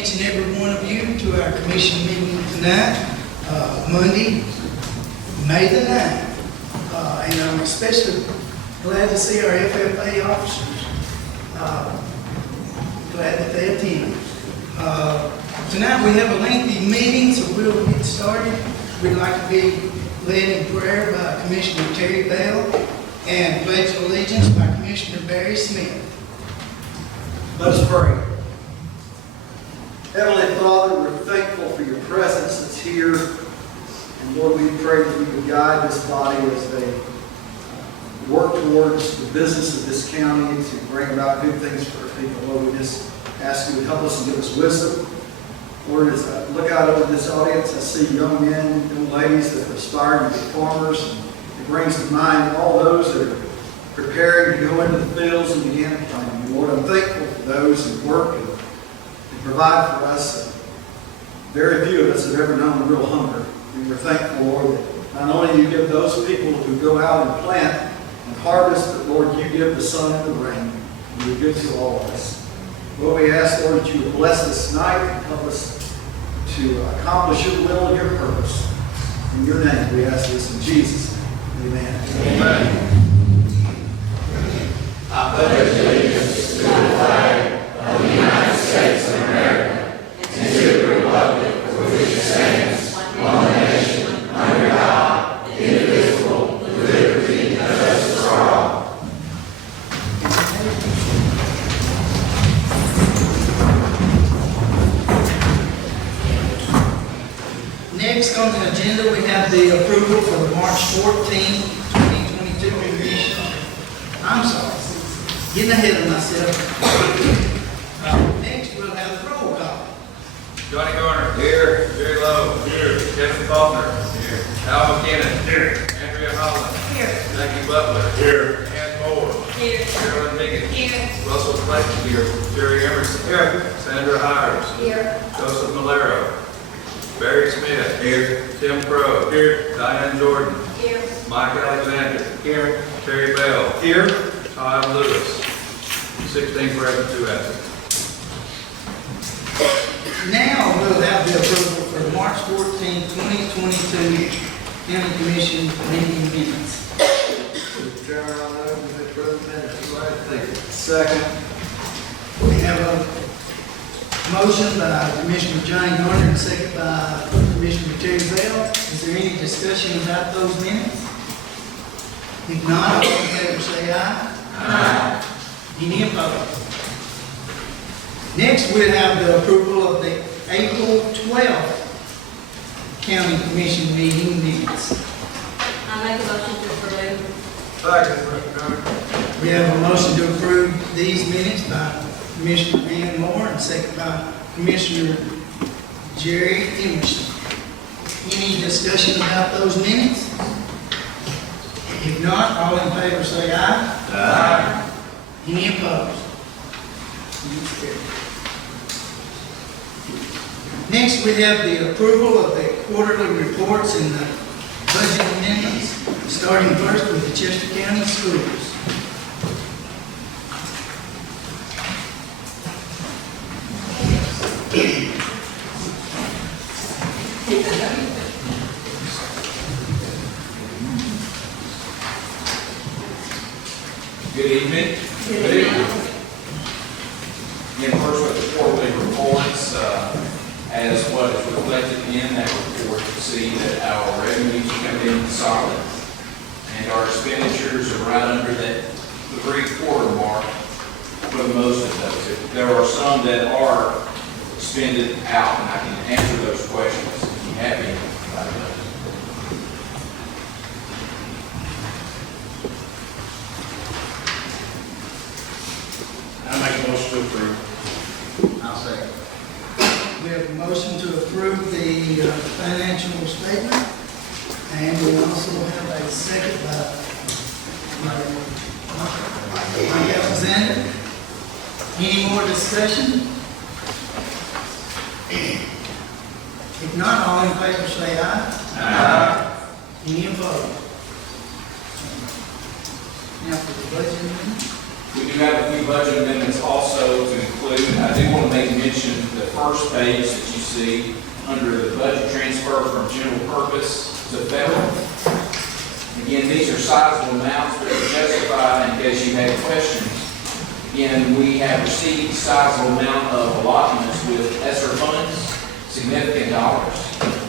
each and every one of you to our commission meeting tonight, Monday, May the 9th. And I'm especially glad to see our FFA officers. Glad that they attended. Tonight we have a lengthy meeting, so we'll get started. We'd like to be led in prayer by Commissioner Terry Bell and pledge of allegiance by Commissioner Barry Smith. Let us pray. Heavenly Father, we're thankful for your presence that's here. And Lord, we pray that you would guide this body as they work towards the business of this county to bring about good things for our people. Lord, we just ask you to help us and give us wisdom. Lord, as I look out over this audience, I see young men, young ladies that are aspiring to be farmers. And it brings to mind all those that are preparing to go into the fields and begin planting. And Lord, I'm thankful for those who work and provide for us. Very few of us have ever known real hunger. And we're thankful, Lord, that not only do you give those people who go out and plant and harvest, but Lord, you give the sun and the rain. And you're good to all of us. Lord, we ask, Lord, that you would bless this night and help us to accomplish your will and your purpose. In your name, we ask this in Jesus' name. Amen. Amen. I pledge allegiance to the flag of the United States of America and to the republic for which it stands, one nation, under God, indivisible, with liberty and justice for all. Next on the agenda, we have the approval for the March 14, 2022 commission. I'm sorry, getting ahead of myself. Next, we'll have the roll call. Johnny Garner. Here. Jerry Lowe. Here. Kevin Faulkner. Here. Al McKinnon. Here. Andrea Holland. Here. Jackie Butler. Here. Ann Moore. Here. Carolyn Higgins. Here. Russell Clayton. Here. Jerry Emerson. Here. Sandra Hires. Here. Joseph Malero. Barry Smith. Here. Tim Crow. Here. Diane Jordan. Here. Mike Alexander. Here. Terry Bell. Here. Todd Lewis. 16 present, 2 absent. Now we'll have the approval for the March 14, 2022 County Commission meeting minutes. Mr. Chairman, I move that President. Second. We have a motion by Commissioner Johnny Garner and second by Commissioner Terry Bell. Is there any discussion about those minutes? If not, all in favor say aye. Aye. Any opposed? Next, we'll have the approval of the April 12th County Commission meeting minutes. I make a motion to approve. Second. We have a motion to approve these minutes by Commissioner Ann Moore and second by Commissioner Jerry Emerson. Any discussion about those minutes? If not, all in favor say aye. Aye. Any opposed? Next, we have the approval of the quarterly reports and the budget amendments, starting first with the Chester County Schools. Good evening. Good evening. Again, first with the quarterly reports, as what is reflected in that report, you see that our revenues are coming in solid and our expenditures are right under that 3/4 mark for the most of those. There are some that are expended out, and I can answer those questions if you have any about those. I make a motion to approve. I'll second. We have a motion to approve the financial statement, and we also have a second by Mike Alexander. Any more discussion? If not, all in favor say aye. Aye. Any opposed? Now for the budget amendment. We do have a few budget amendments also to include. I do want to make mention the first page that you see under the budget transfer from general purpose to federal. Again, these are sizable amounts, but to justify in case you had questions. Again, we have received a sizable amount of allotments with ESSER funds, significant dollars.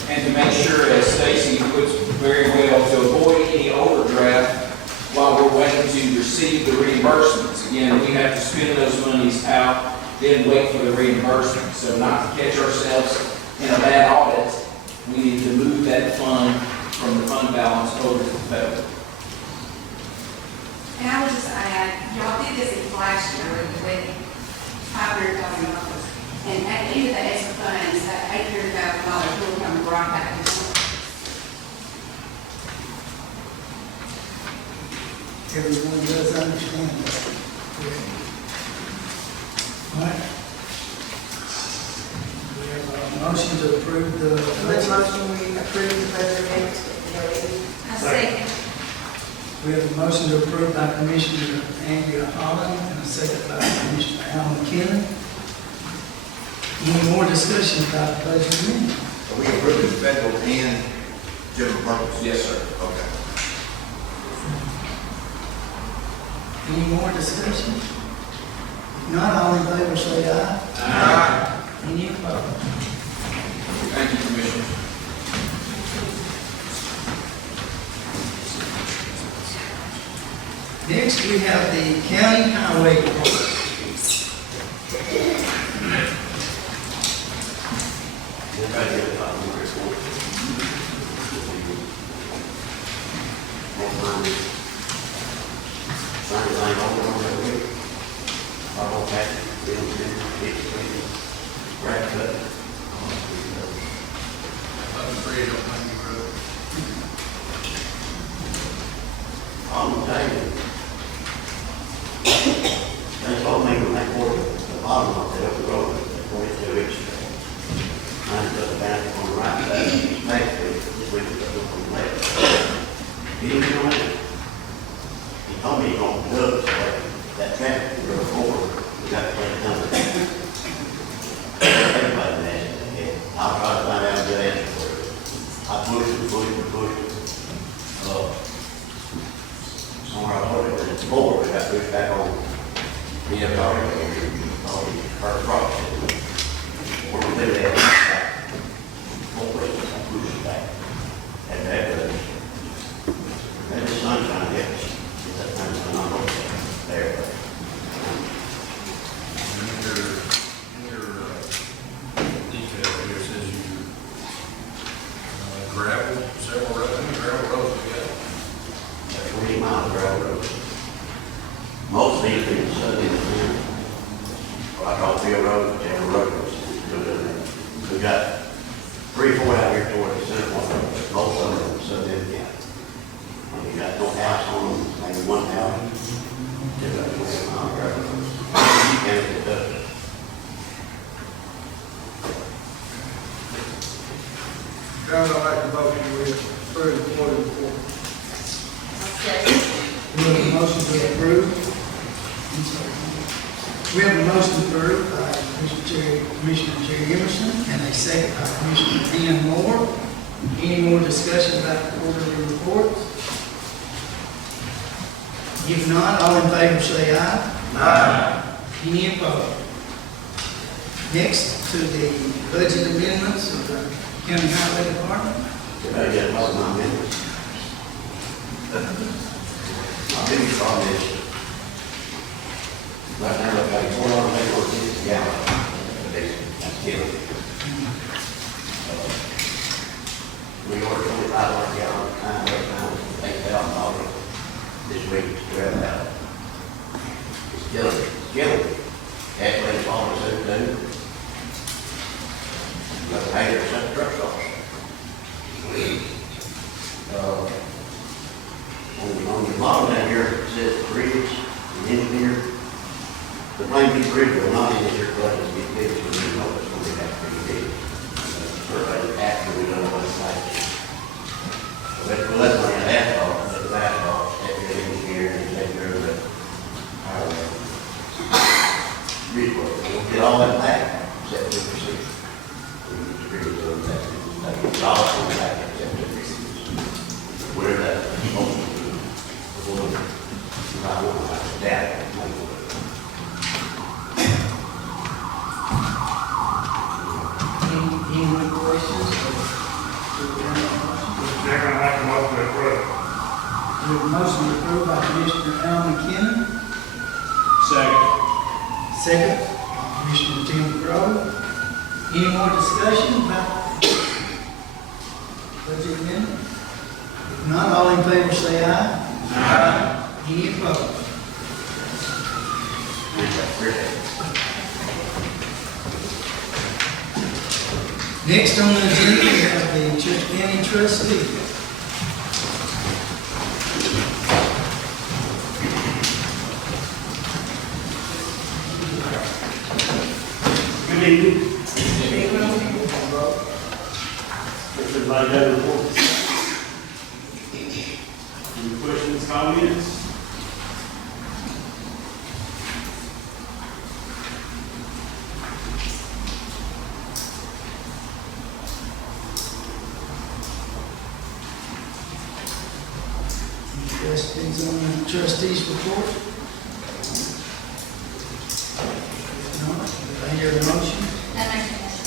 And to make sure, as Stacy puts very well, to avoid any overdraft while we're waiting to receive the reimbursements. Again, we have to spend those monies out, then wait for the reimbursement. So not to catch ourselves in a bad audit, we need to move that fund from the fund balance over to the federal. And I would just add, y'all did this last year with $500,000. And at the end of the extra funds, that $800,000 will come right back to us. Everyone does understand that. All right. We have a motion to approve the Make a budget. motion, we approve the budget amendments. I second. We have a motion to approve by Commissioner Andrea Holland and a second by Commissioner Al McKinnon. Any more discussion about the budget amendment? Are we approving federal and general purpose? Yes, sir. Okay. Any more discussion? If not, all in favor say aye. Aye. Any opposed? Thank you, Commissioner. Next, we have the County Highway Department. They told me when they poured the bottom of it up the road, 22 inches. Mine put the back on the right side, basically, this week it was on the left. He didn't know that. He told me he gonna do it, so that traffic would go forward, we got to play it down. Everybody mad, and I'll try to find out a good answer for it. I pushed it. Somewhere I told it was it's forward, we got to push back on. Yeah, already, our cross. Where we do that, both ways, I push it back. And the sunshine hits, that time's when I'm over there. In your detail here, it says you gravel, several roads, how many gravel roads we got? 20 mile gravel road. Most of these people study in the town. I call Field Road, General Road. We got 3 or 4 out here toward the center one, most of them study in the county. And you got no house on them, maybe one house. They've got 20 mile gravel roads. You can't get that. Chairman, I'll make a motion to approve the quarterly report. We have a motion to approve. I'm sorry. We have a motion to approve by Commissioner Jerry Emerson and a second by Commissioner Ann Moore. Any more discussion about the quarterly report? If not, all in favor say aye. Aye. Any opposed? Next to the budget amendments of the County Highway Department. You better get most of my members. My biggest problem is, right now, I've got $4 a gallon. That's killing me. We ordered $25 a gallon, $8,000 this week to grab out. It's killing me. Gasoline's falling soon too. But the 80% truck stops. On the bottom down here, it says bridge, and engineer. The Plainview Bridge will not end your budget, get big, so you know it's going to be pretty big. Survey after we done what it's like. So that's money on asphalt, but the asphalt, take care of the engineer, and take care of the highway. also back where that motion will, that. Any more questions? They're gonna make a motion to approve. We have a motion approved by Commissioner Al McKinnon, Second. second, Commissioner Tim Crowe. Any more discussion about budget amendment? If not, all in favor say aye. Aye. Any opposed? Next on the agenda, we have the Church County Trustee. Good evening. Everybody got a report? Any questions, comments? Any questions on the trustees' report? If not, do I hear a motion? I make a motion.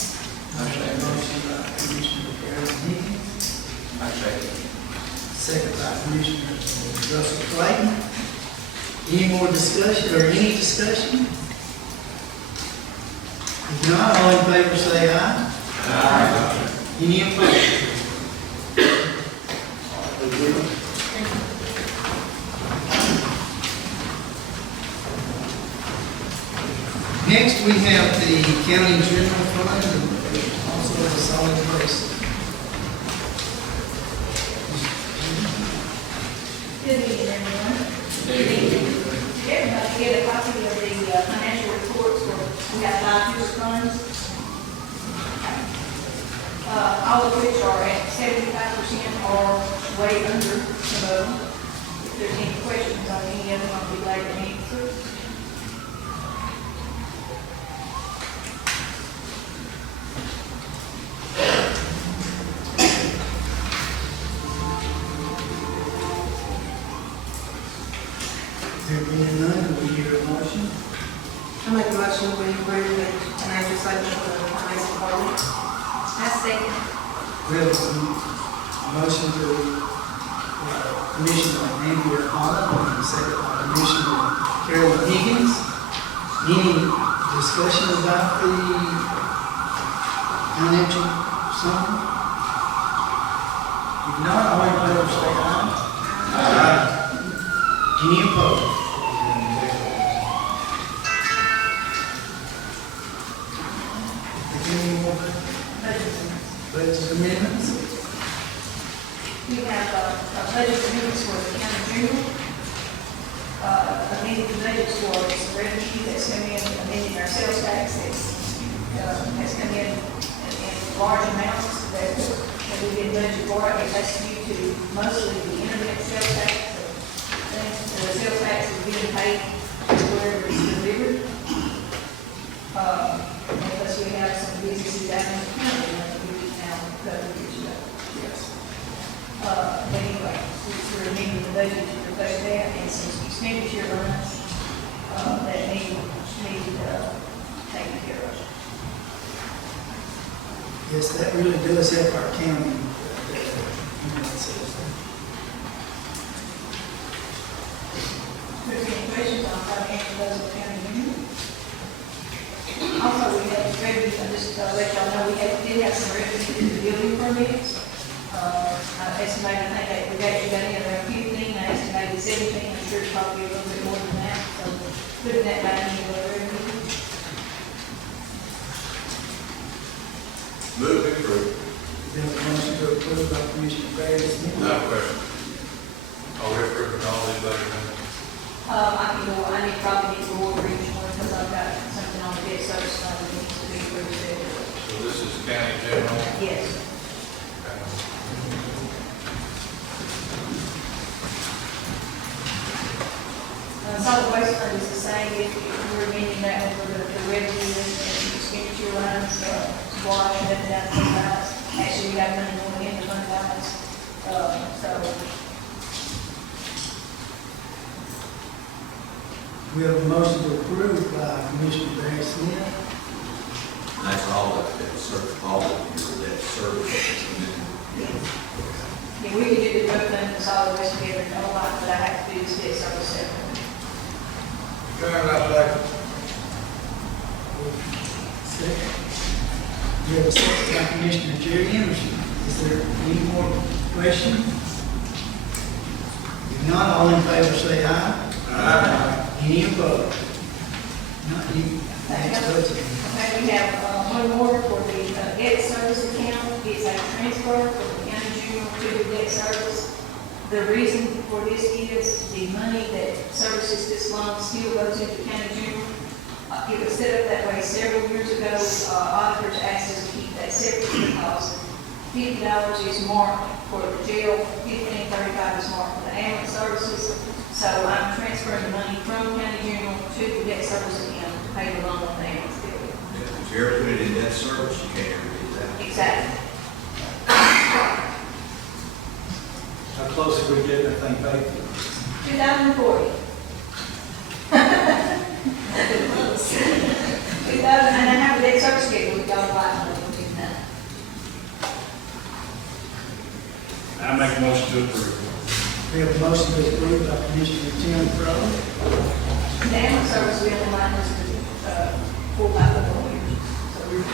Motion by Commissioner Carolyn Higgins, I second. second by Commissioner Russell Clayton. Any more discussion, or any discussion? If not, all in favor say aye. Aye. Any opposed? Next, we have the county general fund, and also the solid waste. Good evening, everyone. Everybody get a copy of the financial reports for, we have 5 different funds. All of which are at 75% or way under some of them. If there's any questions on any of them, I'll be glad to answer. There being none, do we hear a motion? I make a motion to approve the financial statement for the finance department. I second. We have a motion to Commissioner Andrew Holland, and second by Commissioner Carolyn Higgins. Any discussion about the financial summary? If not, all in favor say aye. Aye. Any opposed? Any more budget amendments? We have budget amendments for the county general. Amending the budgets for some revenue that's come in, amending our sales tax has come in large amounts that we didn't budget for. It has due to mostly the internet sales tax. The sales tax is being paid wherever it's delivered. Because we have some businesses down in the county that we now cover each other. Anyway, we're amending the budget to reflect that and some expenditure lines that need taken care of. Yes, that really does help our county. If there's any questions, I'll try to answer those at county meeting. Also, we have revenue, just to let y'all know, did have some revenue in the building permits. I estimated, I think that we actually got in around 15, I estimated 17, I'm sure it's probably a little bit more than that, so putting that back into the revenue. Move to approve. We have a motion to approve by Commissioner Barris. No question. Are we approving all these budget amendments? I need probably need to go over each one because I've got something on the debt service fund that needs to be approved. So this is county general. Yes. Solid waste fund is the same, if we're amending that over the revenue and expenditure lines, wash, and that down to the Actually, we got money going in the fund balance, so. We have a motion to approve by Commissioner Barry Smith. That's all of your debt service. Yeah, we could do the drug fund and solid waste together, and all that, but I have to do this debt service separately. Second. We have a second by Commissioner Jerry Henderson. Is there any more questions? If not, all in favor say aye. Aye. Any opposed? Not any. Next budget. Okay, we have, one more for the, debt service account. It's a transfer from the county general to the debt service. The reason for this is the money that services this loan still goes into county general. It was set up that way several years ago. Auditors asked us to keep that separate because $50 is marked for the jail, $15.35 is marked for the ambulance services. So I'm transferring the money from county general to the debt service account to pay the loan on the ambulance bill. If you ever put it in debt service, you can't ever get that. Exactly. How close are we getting that thing paid for? 2040. 2000, and I have a debt service schedule with y'all right now. I make a motion to approve. We have a motion to approve by Commissioner Tim Crowe. The ambulance service will only last us 4 by 4 years.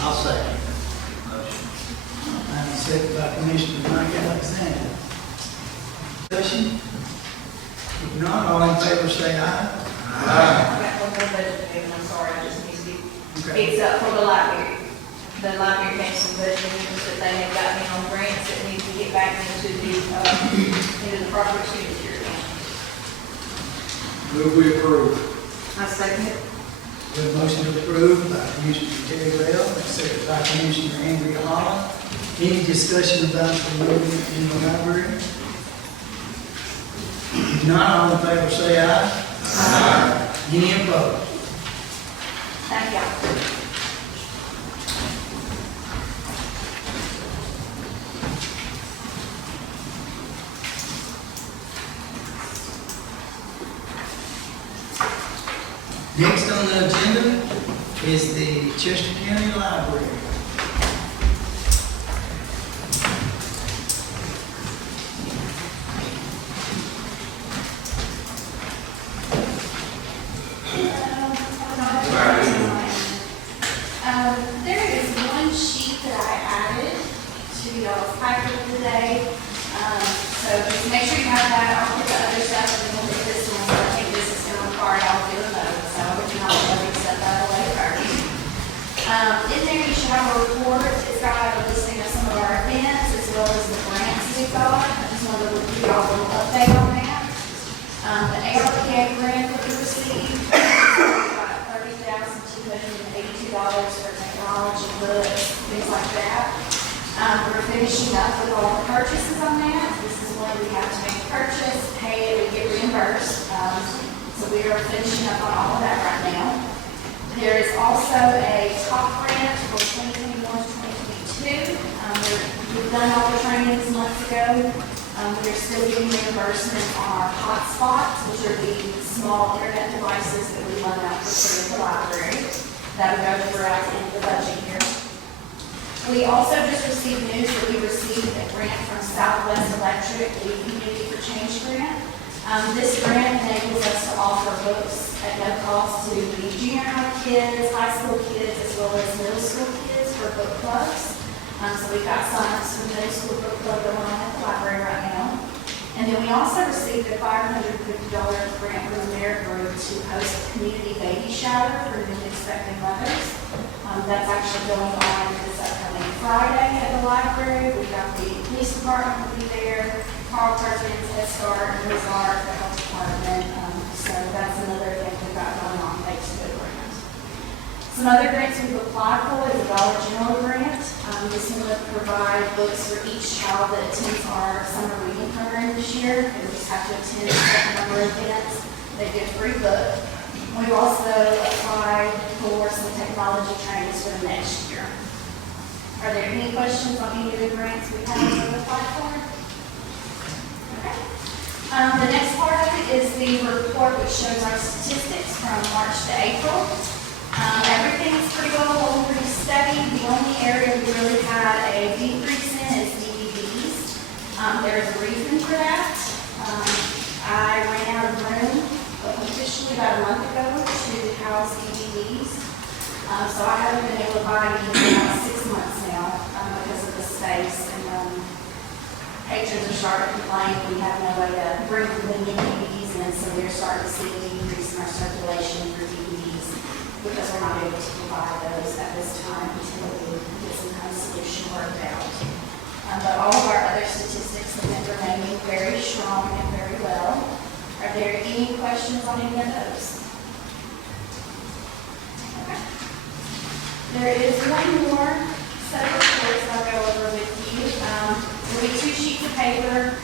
I'll second. And second by Commissioner Mike Alexander. Discussion? If not, all in favor say aye. I got one more budget amendment, I'm sorry, I just missed it. Okay. It's for the library. The library has some budget amendments that they have gotten on grants that need to get back into the proper expenditure account. Move we approve. I second it. We have a motion to approve by Commissioner Terry Bell, and second by Commissioner Andrea Holland. Any discussion about the movement in the library? If not, all in favor say aye. Aye. Any opposed? Thank y'all. Next on the agenda is the Chester County Library. There is one sheet that I added to y'all's packet today. So just make sure you have that. I'll put the other stuff and then we'll get this one. I think this is going to require I'll do a vote. So we can all set that away first. In there you should have a report. It's got a listing of some of our events as well as the grants we've got. I just wanted to give y'all a little update on that. The ARPA grant that we received, about $30,282 for technology, books, things like that. We're finishing up with all the purchases on that. This is when we have to make a purchase, pay it, and get reimbursed. So we are finishing up on all of that right now. There is also a top grant for 2021 to 2022. We've done all the trainings months ago. We're still getting reimbursement on our hotspots, which are the small internet devices that we loan out for free at the library. That will go throughout the end of the budget year. We also just received news that we received a grant from Southwest Electric, the Community for Change grant. This grant enables us to offer books at no cost to the junior high kids, high school kids, as well as middle school kids for book clubs. So we've got sign-ups for the middle school book club going on at the library right now. And then we also received a $550 grant from the Merit Group to host a community baby shower for newly expecting mothers. That's actually going on this upcoming Friday at the library. We've got the police department will be there, Carl Perkins, Head Start, and Rizard, the health department. So that's another thing we've got going on thanks to the grant. Some other grants we've applied for is a Dollar General grant. This one will provide books for each child that attends our summer reading program this year. They just have to attend a certain number of events. They get a free book. We've also applied for some technology trainings for the next year. Are there any questions on any of the grants we have to apply for? Okay. The next part of it is the report which shows our statistics from March to April. Everything's pretty well holding pretty steady. The only area we really had a decrease in is DVDs. There's a reason for that. I ran out of room officially about a month ago to house DVDs. So I haven't been able to buy any in about 6 months now because of the space. And patrons are starting to complain we have no way to bring the new DVDs in, so we're starting to see a decrease in our circulation for DVDs because we're not able to provide those at this time until we get some kind of solution worked out. But all of our other statistics have been remaining very strong and very well. Are there any questions on any of those? Okay. There is one more set of reports I'll go over with you. There'll be 2 sheets of paper.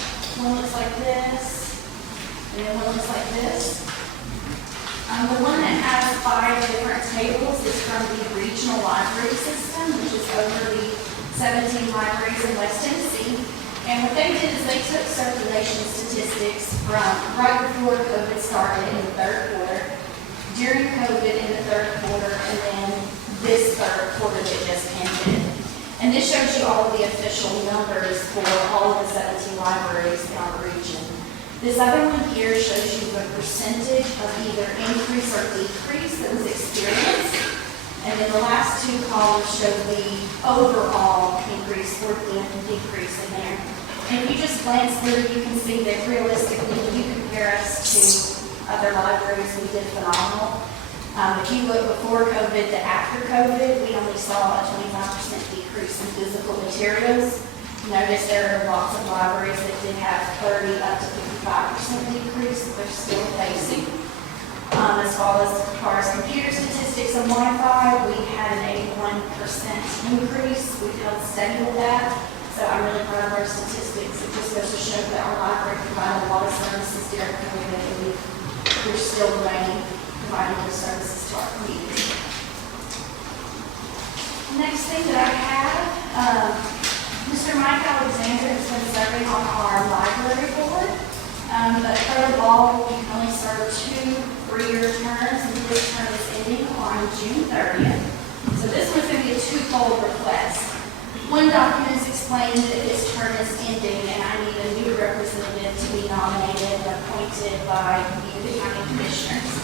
One looks like this, and then one looks like this. The one that has 5 different tables is from the regional library system, which is over the 17 libraries in West Tennessee. And what they did is they took circulation statistics from right before COVID started in the 3rd quarter, during COVID in the 3rd quarter, and then this 3rd quarter that just ended. And this shows you all of the official numbers for all of the 17 libraries in our region. This other one here shows you the percentage of either increase or decrease that was experienced. And then the last 2 columns show the overall increase or decrease in there. And if you just glance through, you can see that realistically, when you compare us to other libraries, we did phenomenal. If you look before COVID to after COVID, we only saw a 25% decrease in physical materials. Notice there are lots of libraries that did have 30 up to 55% decrease that they're still facing. As far as computer statistics and Wi-Fi, we had an 81% increase. We've held steady with that. So I'm really proud of our statistics. It just goes to show that our library provided a lot of services during COVID, and we're still remaining providing those services to our community. Next thing that I have, Mr. Mike Alexander has been serving on our library board. But per law, we can only serve 2 3-year terms, and this term is ending on June 30th. So this was going to be a 2-fold request. One document is explaining that his term is ending, and I need a new representative to be nominated and appointed by the county commissioners.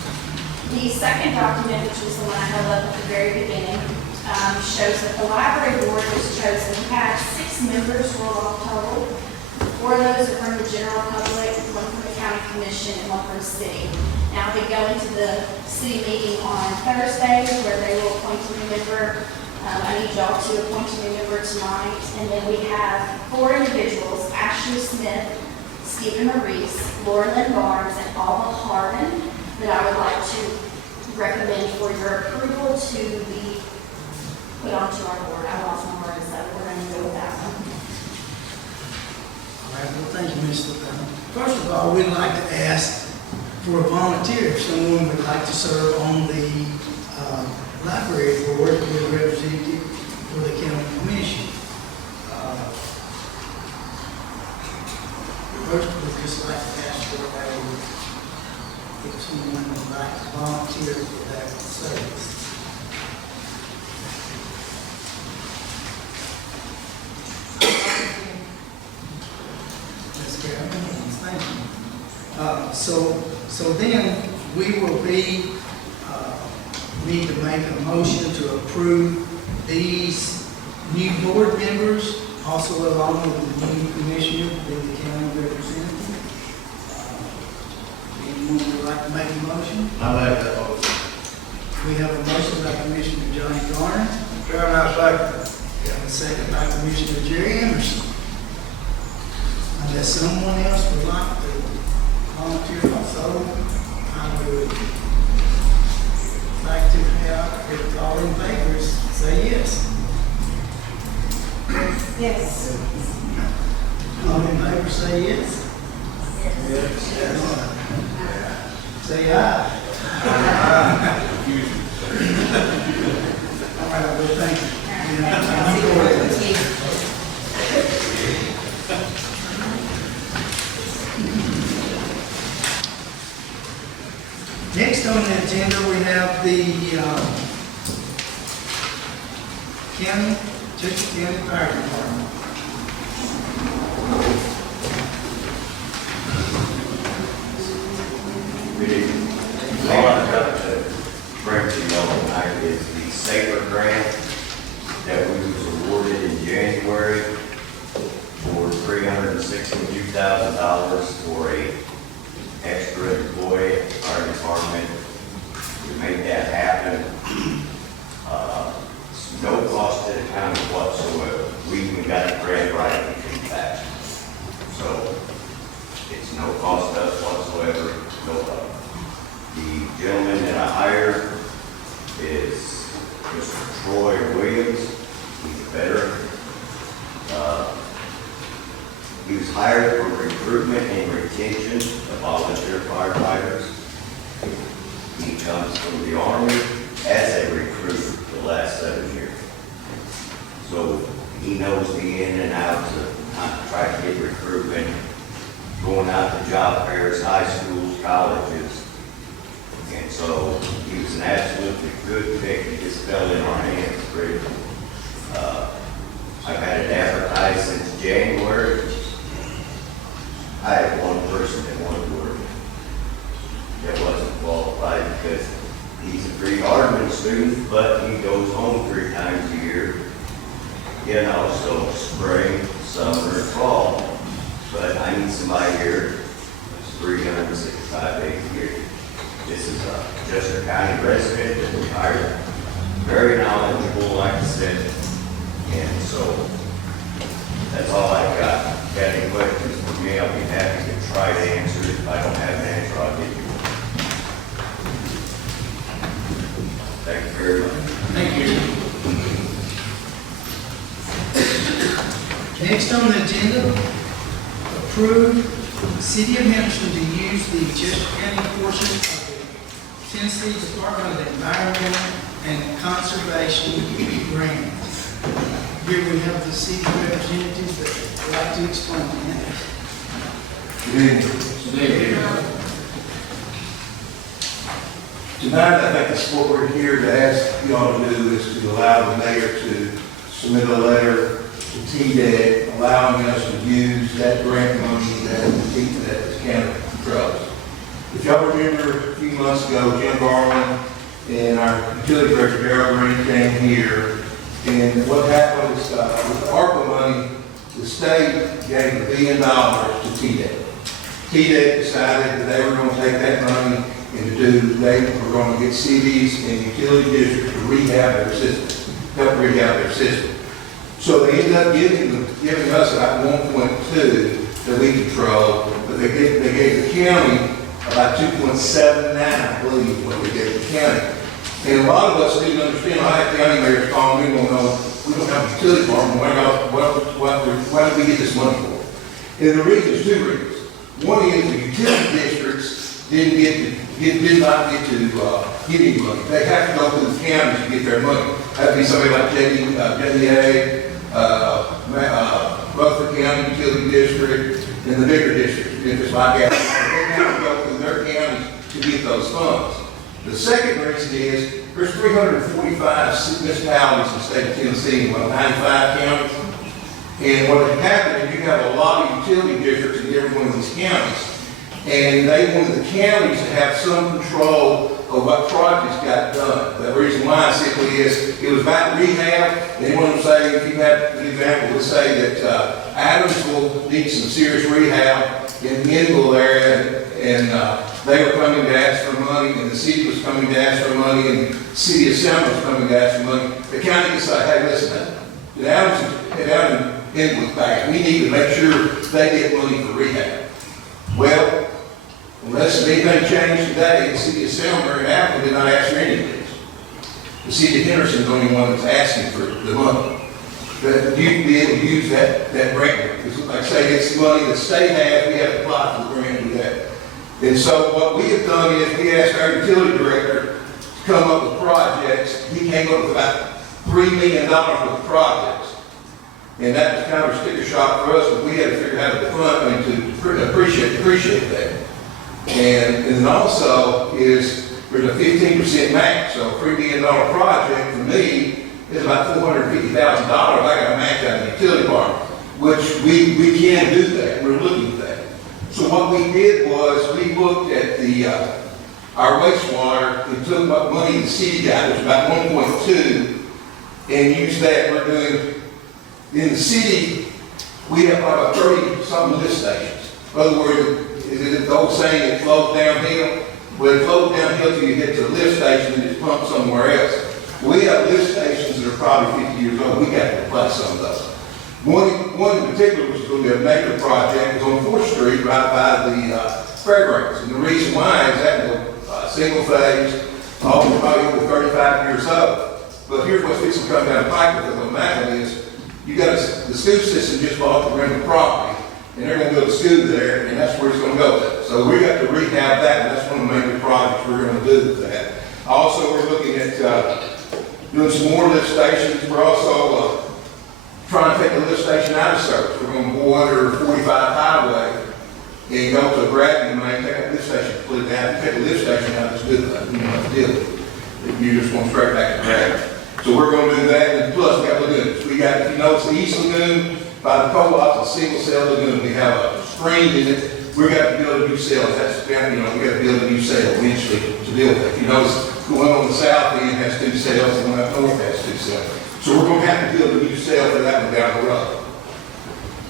The second document, which was the one I held up at the very beginning, shows that the library board was chosen. We had 6 members roll off total. 4 of those are from the general public, 1 from the county commission, and 1 from the city. Now we go into the city meeting on Thursday where they will appoint a new member. I need y'all to appoint a new member tonight. And then we have 4 individuals, Ashley Smith, Stephen Maurice, Laura Lynn Barnes, and Alma Harden, that I would like to recommend for your approval to be put onto our board. I lost my words, so we're going to go with that one. All right, well, thank you, Ms. LaBelle. First of all, we'd like to ask for a volunteer. If someone would like to serve on the library board with a representative for the county commission. First, we'd just like to ask for if someone would like to volunteer for that service. Ms. Carol, thank you. So then we will need to make a motion to approve these new board members, also along with the new commissioner, being the county representative. Anyone would like to make a motion? I make that motion. We have a motion by Commissioner Johnny Garner. Chairman, I second. We have a second by Commissioner Jerry Emerson. Unless someone else would like to volunteer also, I would like to have, if all in favor, say yes. Yes. All in favor, say yes. Yes. Say aye. All right, well, thank you. on the agenda, we have the Chester County Fire Department. All I've got to bring to y'all tonight is the Safer Grant that we was awarded in January for $362,000 for a extra employee at the fire department. We made that happen. It's no cost to the county whatsoever. We even got a grant writing fee back. So it's no cost to us whatsoever. No. The gentleman that I hired is Mr. Troy Williams. He's a veteran. He was hired for recruitment and retention of volunteer firefighters. He comes from the Army as a recruit for the last 7 years. So he knows the in and outs of how to try to get recruitment, going out to job fairs, high schools, colleges. And so he was an absolutely good pick. He just fell in our hands, really. I've had it advertised since January. I had one person that wanted to work that wasn't qualified because he's a pre-hardened student, but he goes home 3 times a year. You know, so spring, summer, and fall. But I need somebody here that's 365 days a year. This is a Chester County resident that we hired, very knowledgeable, like I said. And so that's all I've got. If you got any questions for me, I'll be happy to try to answer it. If I don't have an answer, I'll give you one. Thank you very much. Thank you. Next on the agenda, approve the City of Henderson to use the Chester County portion of the Tennessee Department of Environment and Conservation grant. Here we have the city representatives that would like to explain that. Good evening. Tonight, I think that's what we're here to ask you all to do is to allow the mayor to submit a letter to TNDEC allowing us to use that grant money that the county controls. If y'all remember a few months ago, Jim Garland and our utility director, Darrell Green, came here. And what happened was with the ARPA money, the state gave $1 billion to TNDEC. TNDEC decided that they were going to take that money and they were going to get cities and utility districts to rehab their systems, help rehab their system. So they ended up giving us about 1.2 that we control, but they gave the county about 2.79, I believe, what they gave the county. And a lot of us didn't understand how that county mayor's calling, we don't know, we don't have a utility department, why did we get this money for? And the reason is 2 reasons. One is the utility districts did not get to get any money. They have to go through the counties to get their money. That'd be somebody like JDA, Rutherford County Utility District, and the bigger districts, if it's like that. They have to go through their counties to get those funds. The second reason is there's 345 municipalities in the state of Tennessee, 95 counties. And what had happened is you have a lot of utility districts in every one of these counties. And they wanted the counties to have some control of what projects got done. The reason why simply is it was about rehab. They wanted to say, if you have an example, let's say that Adamsville needs some serious rehab in the Enville area, and they were coming to ask for money, and the city was coming to ask for money, and the city assembly was coming to ask for money. The county could say, hey, listen, Adamsville was back. We need to make sure they get money for rehab. Well, unless anything changed today, the city assembly and Apple did not ask for any of this. The city of Henderson is the only one that's asking for the money. But you can be able to use that grant. Because like I say, it's money the state has, we have to apply for the grant to do that. And so what we have done is we asked our utility director to come up with projects. He came up with about $3 million worth of projects. And that was kind of a sticker shock for us, but we had to figure out how to fund, to appreciate that. And then also is there's a 15% match, so a $3 million project for me is about $450,000. I got a match out of the utility department, which we can do that, we're looking at that. So what we did was, we looked at our wastewater, and took what money the city got, which was about 1.2, and used that. We're doing, in the city, we have about 30-something lift stations. In other words, is it the old saying, it flows downhill? Well, it flows downhill till you get to the lift station and it's pumped somewhere else. We have lift stations that are probably 50 years old. We got to replace some of those. One in particular, which is going to be a major project, is on 4th Street, right by the fairgrounds. And the reason why is that was single phase, probably over 35 years old. But here's what's fixing to come down the pipe with it on that one is, you got the school system just bought the rental property, and they're going to build a school there, and that's where it's going to go. So we got to rehab that, and that's one of the major projects we're going to do with that. Also, we're looking at doing some more lift stations. We're also trying to take the lift station out of service. We're going to go under 45 highway and go to a Grattan and take that lift station, put it down, take the lift station out, it's good, you know, it's deal. You just want straight back to Grattan. So we're going to do that, and plus we got lagoons. We got, if you notice, the East Lagoon by the co-op's a single cell lagoon. We have a stream in it. We got to build a new cell. That's down, you know, we got to build a new cell eventually to deal with it. If you notice, the one on the south end has 2 cells, and the one up north has 2 cells. So we're going to have to build a new cell for that one down the road.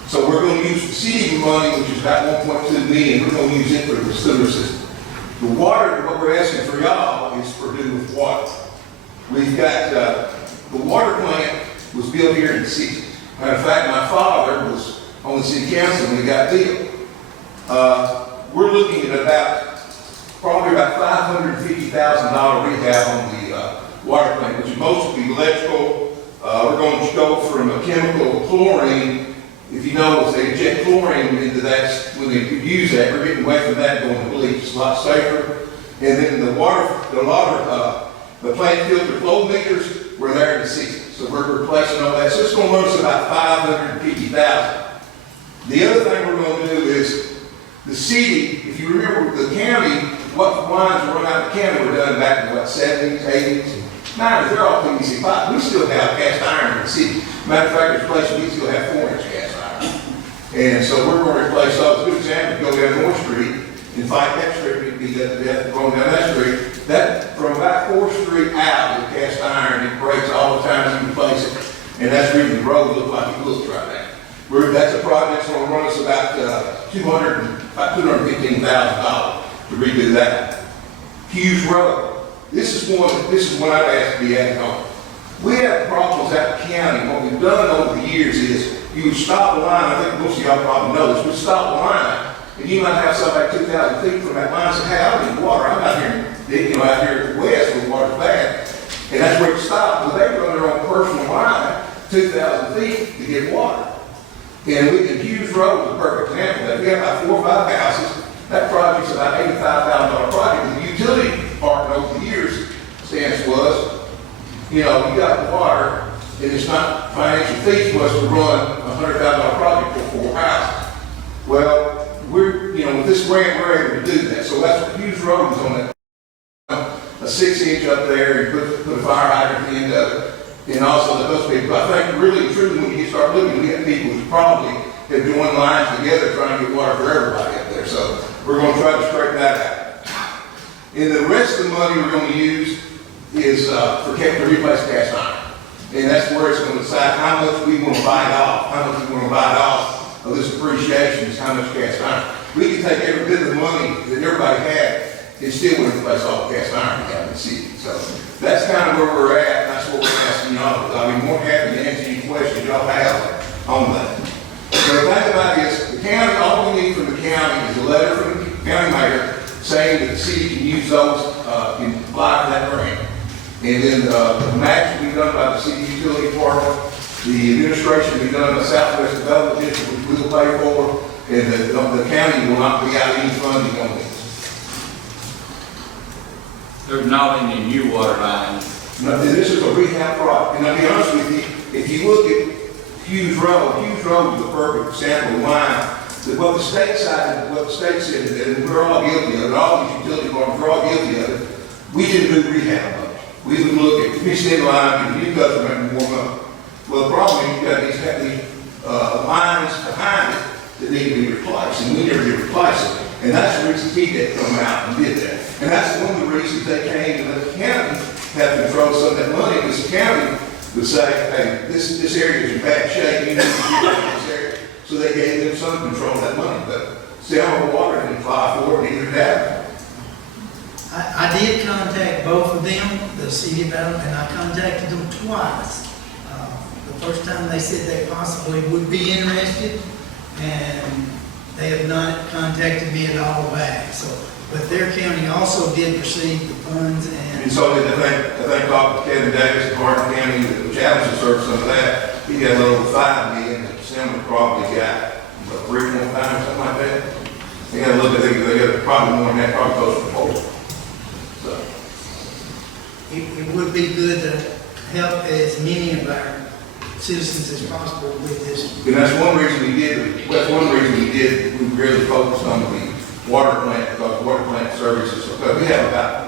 So we're going to use the city money, which is about 1.2 million. We're going to use it for the sewer system. The water, what we're asking for y'all is for do with water. We've got, the water plant was built here in the 60s. Matter of fact, my father was on the city council when we got built. We're looking at probably about $550,000 rehab on the water plant, which is mostly electrical. We're going to go from a chemical chlorine. If you know, they inject chlorine into that, when they use that, we're getting away from that going to bleach. It's a lot safer. And then the plant filter flow meters were there in the 60s. So we're replacing all that. So it's going to run us about $550,000. The other thing we're going to do is the city, if you remember the county, what lines were run out of the county were done back in the 70s, 80s, 90s. They're all PVC pipe. We still have cast iron in the city. Matter of fact, there's places we still have 4-inch cast iron. And so we're going to replace those. A good example, go down North Street and fight that street, be that going down that street. That from about 4th Street out with cast iron, it breaks all the time you replace it. And that's the reason the road looks like it looks right now. That's a project that's going to run us about $215,000 to redo that. Hughes Road. This is one I'd ask to be added on. We have problems out in the county. What we've done over the years is you would stop a line. I think most of y'all probably know this. We'd stop a line, and you might have somebody 2,000 feet from that line and say, hey, I need water. I'm out here, out here at the west where the water's bad. And that's where it stopped. Well, they run their own personal line 2,000 feet to get water. And Hughes Road is a perfect example of that. We got about 4 or 5 houses. That project's about $85,000 project. The utility department over the years stance was, you got water, and it's not financial feasible for us to run a $100,000 project for 4 houses. Well, with this grant, we're able to do that. So that's what Hughes Road is on that. A 6-inch up there and put a fire hydrant at the end of it. And also those people, I think really truly when you start looking, we have people who probably have joined lines together trying to get water for everybody up there. So we're going to try to straighten that out. And the rest of the money we're going to use is to replace cast iron. And that's where it's going to decide how much we want to bite off. How much we want to bite off of this appreciation is how much cast iron. We can take every bit of the money that everybody had and still want to replace all the cast iron we have in the city. So that's kind of where we're at. And that's what we're asking y'all. I'll be more happy to answer any questions y'all have on that. So the thing about it is, the county, all we need from the county is a letter from the county mayor saying that the city can use those, can apply for that grant. And then the match will be done by the city utility department. The administration will be done by Southwest Development District, which we'll pay for. And the county will not be out any funding on this. There's not any new water lines. No, this is a rehab project. And I'll be honest with you, if you look at Hughes Road is the perfect example of why what the state said, and we're all guilty of it, all these utility departments, we're all guilty of it. we didn't do rehab much. We would look at, we stand in line, and you guys remember warm up. Well, the problem is you got these lines behind it that need to be replaced, and we never did replace it. And that's the reason TNDEC come out and did that. And that's one of the reasons they came to let the county have control of some of that money, because the county would say, hey, this area is in bad shape, you need to get this area. So they gave them some control of that money, but Selma Water didn't apply for it, neither did that. I did contact both of them, the city about it, and I contacted them twice. The first time they said they possibly would be interested, and they have not contacted me at all back. So, but their county also did receive the funds, And and so I think talking to Kevin Davis, Hardin County, the challenge served some of that. He got a little over $5 million, and Selma probably got, what, 3.5 or something like that. They got a little bit, they got probably more than that, probably close to 4. So, it would be good to help as many of our citizens as possible with this. and that's one reason we did, we really focused on the water plant, because water plant services, because we have about,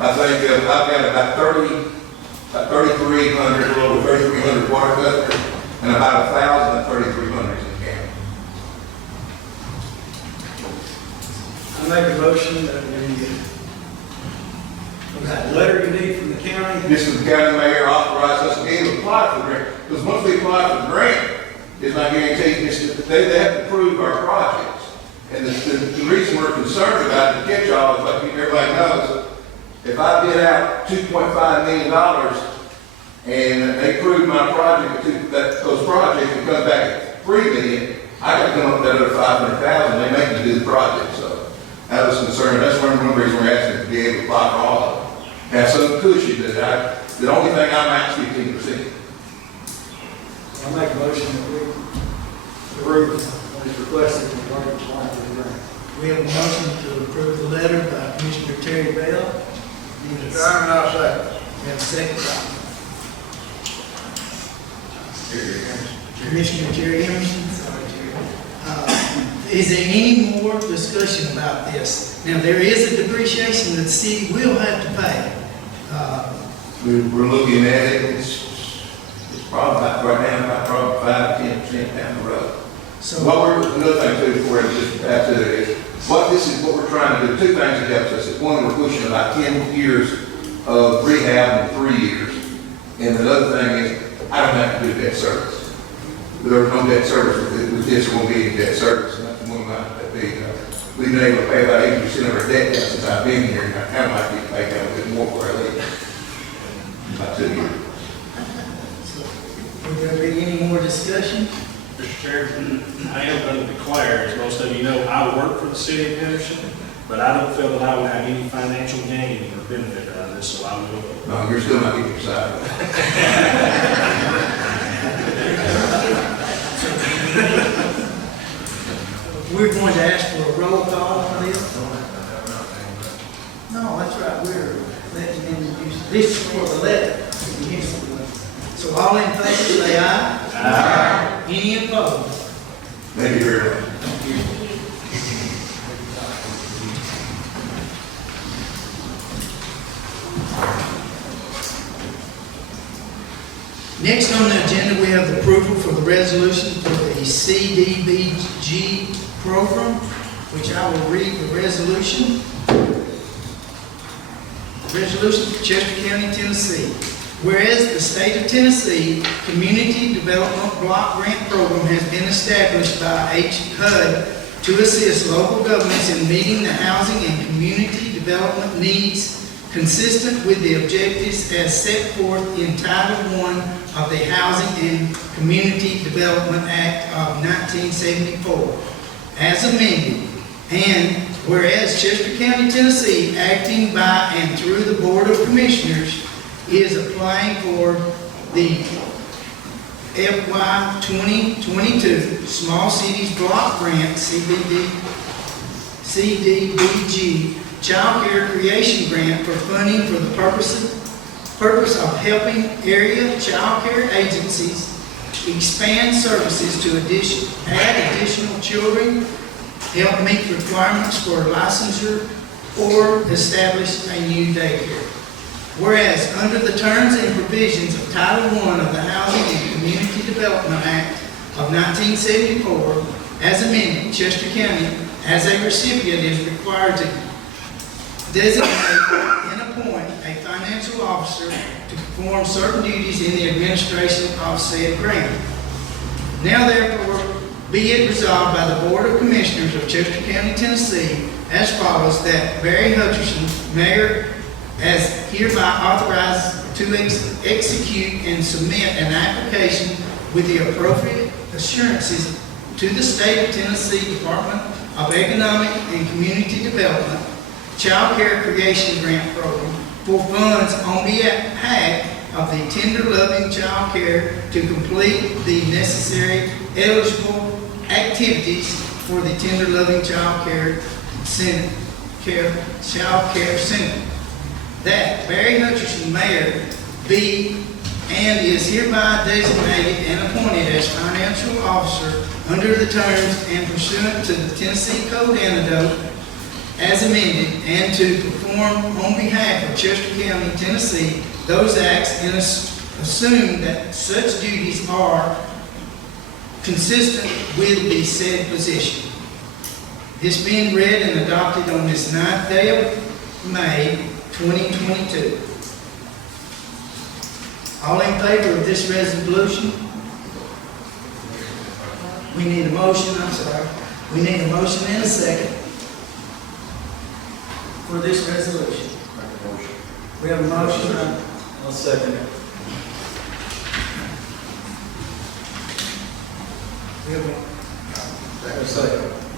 I think, I've got about 3,300, a little over 3,300 water customers, and about 1,000 at 3,300 in the county. I make a motion that we, that letter you need from the county. This is the county mayor authorized us to be able to apply for the grant, because once we apply for the grant, it's not guaranteed, they have to approve our projects. And the reason we're concerned about the catch-all is, like everybody knows, if I bid out $2.5 million and they approve my project, those projects and come back at $3 million, I got to come up with that other $500,000, they make me do the project. So that was concerned. That's one reason we're asking to be able to apply for all of them. Have some cushion the only thing I'm asking is 15%. I make a motion that we approve what is requested from the water supply for the grant. We have a motion to approve the letter by Commissioner Terry Bell. Need a Chairman, I'll second. We have a second by Commissioner Jerry Emerson. Sorry, Jerry. Is there any more discussion about this? Now, there is a depreciation that the city will have to pay. We're looking at it, it's probably about, right now, about probably 5 to 10% down the road. So, Another thing too, before I just add to it, is, what we're trying to do, two things that helps us, is one, we're pushing about 10 years of rehab in 3 years. And the other thing is, I don't have to do debt service. There's no debt service with this, there won't be any debt service, and that's one of my big, we've been able to pay about 80% of our debt down since I've been here, and I kind of like to pay down a bit more before I leave. About 2 years. would there be any more discussion? Mr. Chairman, I am going to declare, as most of you know, I work for the city of Henderson, but I don't feel that I will have any financial gain or benefit out of this, so I will. No, you're still not getting excited. We're going to ask for a roll call on this. No, that's right, we're letting them use, this is for the letter. So all in favor, say aye. Aye. Any opposed? Thank you very much. Next on the agenda, we have the approval for the resolution for the CDBG program, which I will read the resolution. Resolution for Chester County, Tennessee. Whereas the state of Tennessee Community Development Block Grant Program has been established by HUD to assist local governments in meeting the housing and community development needs consistent with the objectives as set forth in Title I of the Housing and Community Development Act of 1974, as amended. And whereas Chester County, Tennessee, acting by and through the Board of Commissioners, is applying for the FY 2022 Small Cities Block Grant, CDBG, Child Care Creation Grant for funding for the purpose of helping area child care agencies expand services to add additional children, help meet requirements for licensure or establish a new daycare. Whereas, under the terms and provisions of Title I of the Housing and Community Development Act of 1974, as amended, Chester County, as a recipient, is required to designate and appoint a financial officer to perform certain duties in the administration of said grant. Now therefore, be it resolved by the Board of Commissioners of Chester County, Tennessee, as follows, that Barry Hutcherson, Mayor, as hereby authorized to execute and submit an application with the appropriate assurances to the State of Tennessee Department of Economic and Community Development Child Care Creation Grant Program for funds on behalf of the Tender Loving Child Care to complete the necessary eligible activities for the Tender Loving Child Care Center, Child Care Center. That Barry Hutcherson, Mayor, be and is hereby designated and appointed as financial officer under the terms and pursuant to the Tennessee Code Antidote as amended, and to perform on behalf of Chester County, Tennessee, those acts and assume that such duties are consistent with the said position. This being read and adopted on this 9th day of May, 2022. All in favor of this resolution? We need a motion, We need a motion and a second for this resolution. We have a motion. I'll second it.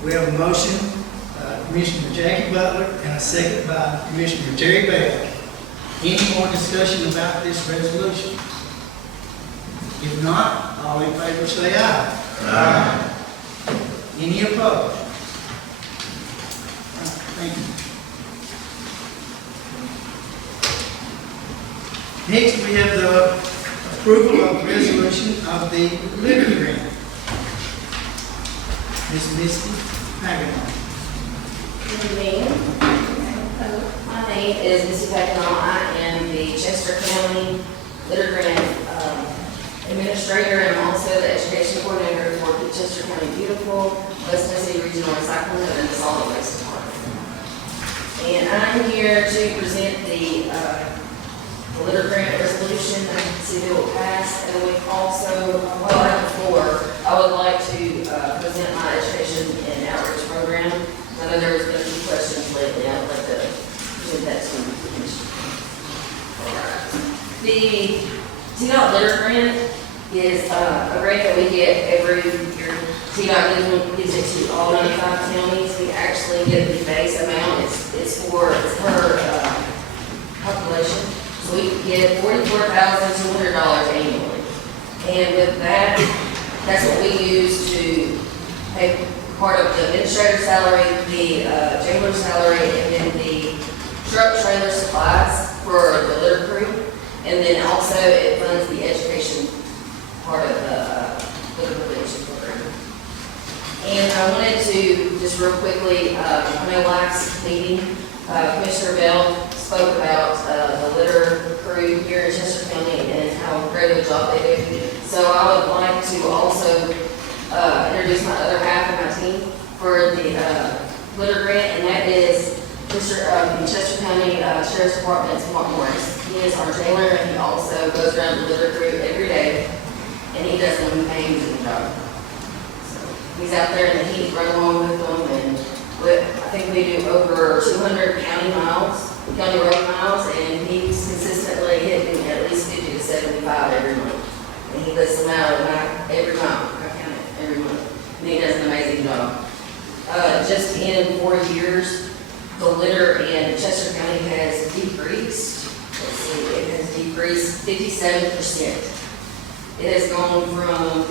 We have a motion, Commissioner Jackie Butler, and a second by Commissioner Terry Bell. Any more discussion about this resolution? If not, all in favor say aye. Aye. Any opposed? Thank you. Next, we have the approval of the resolution of the litter grant. Ms. Misti, Pequignot. Good evening. My name is Misti Pequignot. I am the Chester County Litter Grant Administrator and also the Education Coordinator for the Chester County Beautiful, West Tennessee Regional Recycling and the Solid Waste Department. And I'm here to present the litter grant resolution that the city will pass, and we also, before, I would like to present my education and outreach program. I know there was been a few questions lately. I would like to present that to the commission. The TDOT litter grant is a grant that we get every year. TDOT gives it to all 95 counties. We actually get the base amount. It's per population. So we get $44,200 annually. And with that, that's what we use to pay part of the administrator's salary, the jailer's salary, and then the truck trailer supplies for the litter crew. And then also it funds the education part of the litter prevention program. And I wanted to just real quickly, I know last meeting, Commissioner Bell spoke about the litter crew here in Chester County and how great of a job they do. So I would like to also introduce my other half of my team for the litter grant, and that is Chester County Sheriff's Department's Mark Morris. He is our jailer, and he also goes around the litter crew every day, and he does an amazing job. So he's out there in the heat, run along with them, and I think we do over 200 county road miles, and he's consistently hitting at least 50 to 75 every month. And he lists them out every mile. I count it every month. And he does an amazing job. Just in 4 years, the litter in Chester County has decreased. Let's see, it has decreased 57%. It has gone from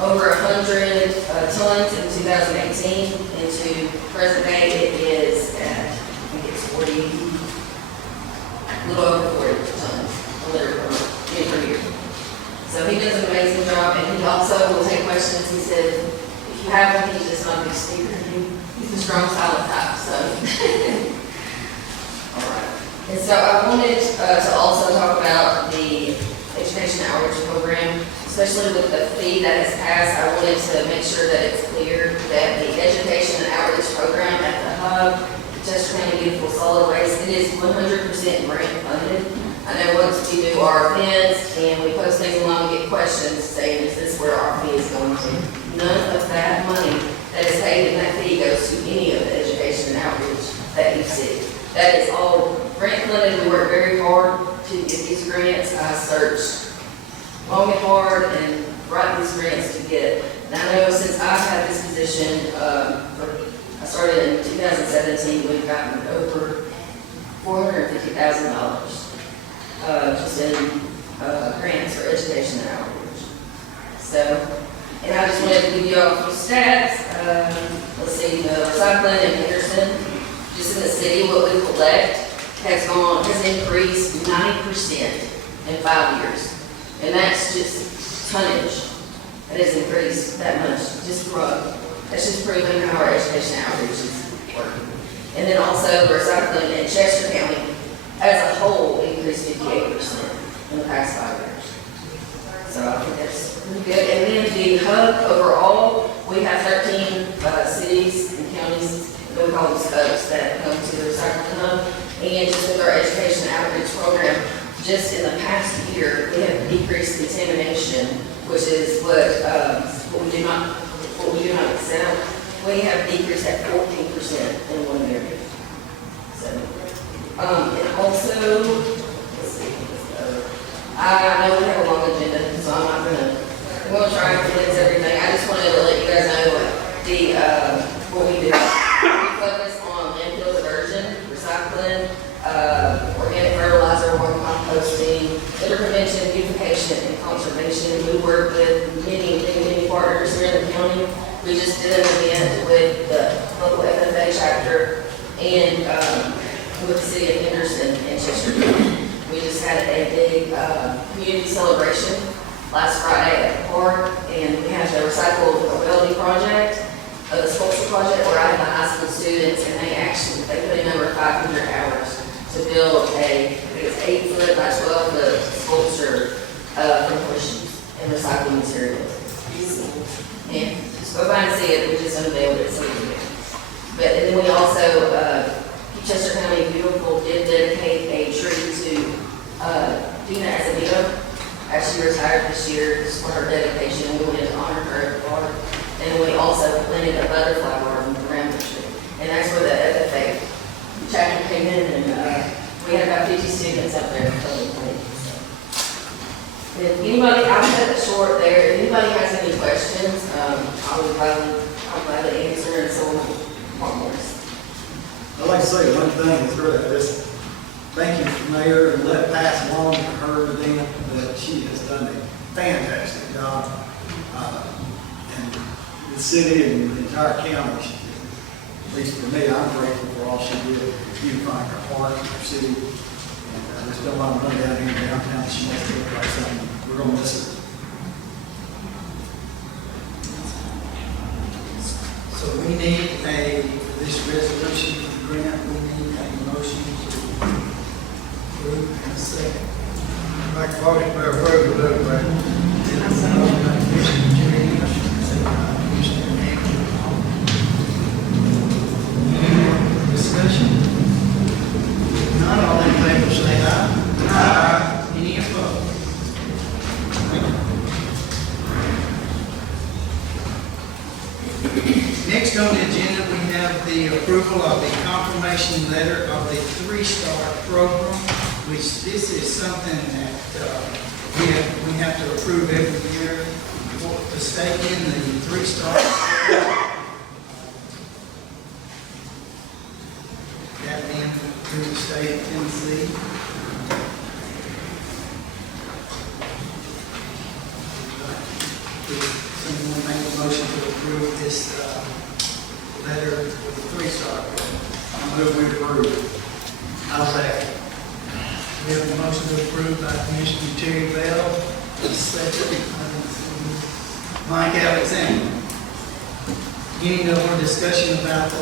over 100 tons in 2018 into present day it is at, I think it's 40, a little over 40 tons of litter per year. So he does an amazing job, and he also will take questions. He said, if you have one, he's just not a big speaker. He's a strong, silent type, so Alright. And so I wanted to also talk about the education outreach program, especially with the fee that has passed. I wanted to make sure that it's clear that the education and outreach program at the hub, Chester County Beautiful Solid Waste, it is 100% grant funded. I know once we do our events and we post things along, we get questions saying, is this where our fee is going to? None of that money that is paid in that fee goes to any of the education and outreach that you see. That is all grant funded. We work very hard to get these grants. I searched long and hard and write these grants to get. And I know since I've had this position, I started in 2017, we've gotten over $450,000 just in grants for education and outreach. So, and I just wanted to give you all a few stats. Let's see, the recycling in Henderson, just in the city, what we collect has increased 90% in 5 years. And that's just tonnage. It has increased that much, just that's just proving how our education outreach is working. And then also recycling in Chester County as a whole increased 58% in the past 5 years. So I think that's pretty good. And then the hub overall, we have 13 cities and counties, we call them scopes, that come to the recycling hub. And just with our education outreach program, just in the past year, we have decreased contamination, which is what we do not accept. We have decreased at 14% in one area. So, and also, let's see, I know we have a long agenda, so I'm gonna try and condense everything. I just wanted to let you guys know what we do. We focus on landfill diversion, recycling, organic fertilizer, worm composting, litter prevention, beautification, and conservation. We work with many partners here in the county. We just did an event with the local FFA chapter and with the city of Henderson and Chester County. We just had a big community celebration last Friday at the park, and we had the recycled welding project, the sculpture project, where I had my high school students, and they put in over 500 hours to build I think it's 8-foot by 12-foot sculpture from horseshoes and recycling materials. And just go by and see it. We just unveiled it, so you can. But and then we also, Chester County Beautiful did dedicate a tree to Dina Azevedo. As she retired this year, just for her dedication, we wanted to honor her at the park. And we also planted a butterfly garden around the tree. And that's where the FFA chapter came in, and we had about 50 students up there. If anybody, I'll cut it short there. If anybody has any questions, I'll gladly answer, and so on. I'd like to say one thing, is really just thank you, Mayor, and let it pass along to her, Dina, that she has done a fantastic job. And the city and the entire county, at least for me, I'm grateful for all she did, beautifying our park, our city. And there's been a lot of money down here in downtown. She must look like something. We're going to miss her. So we need this resolution for the grant, we need a motion to approve and a second. Make a motion to approve the little grant. Motion by Commissioner Jerry, second by Commissioner Andrew. Discussion? Not all in favor, say aye. Aye. Any opposed? Next on the agenda, we have the approval of the confirmation letter of the ThreeStar program, which this is something that we have to approve every year to stay in the ThreeStar. That being through the state of Tennessee. Someone make a motion to approve this letter with the ThreeStar program. I move we approve. I'll second. We have a motion to approve by Commissioner Terry Bell, a second Mike Alexander. Any more discussion about the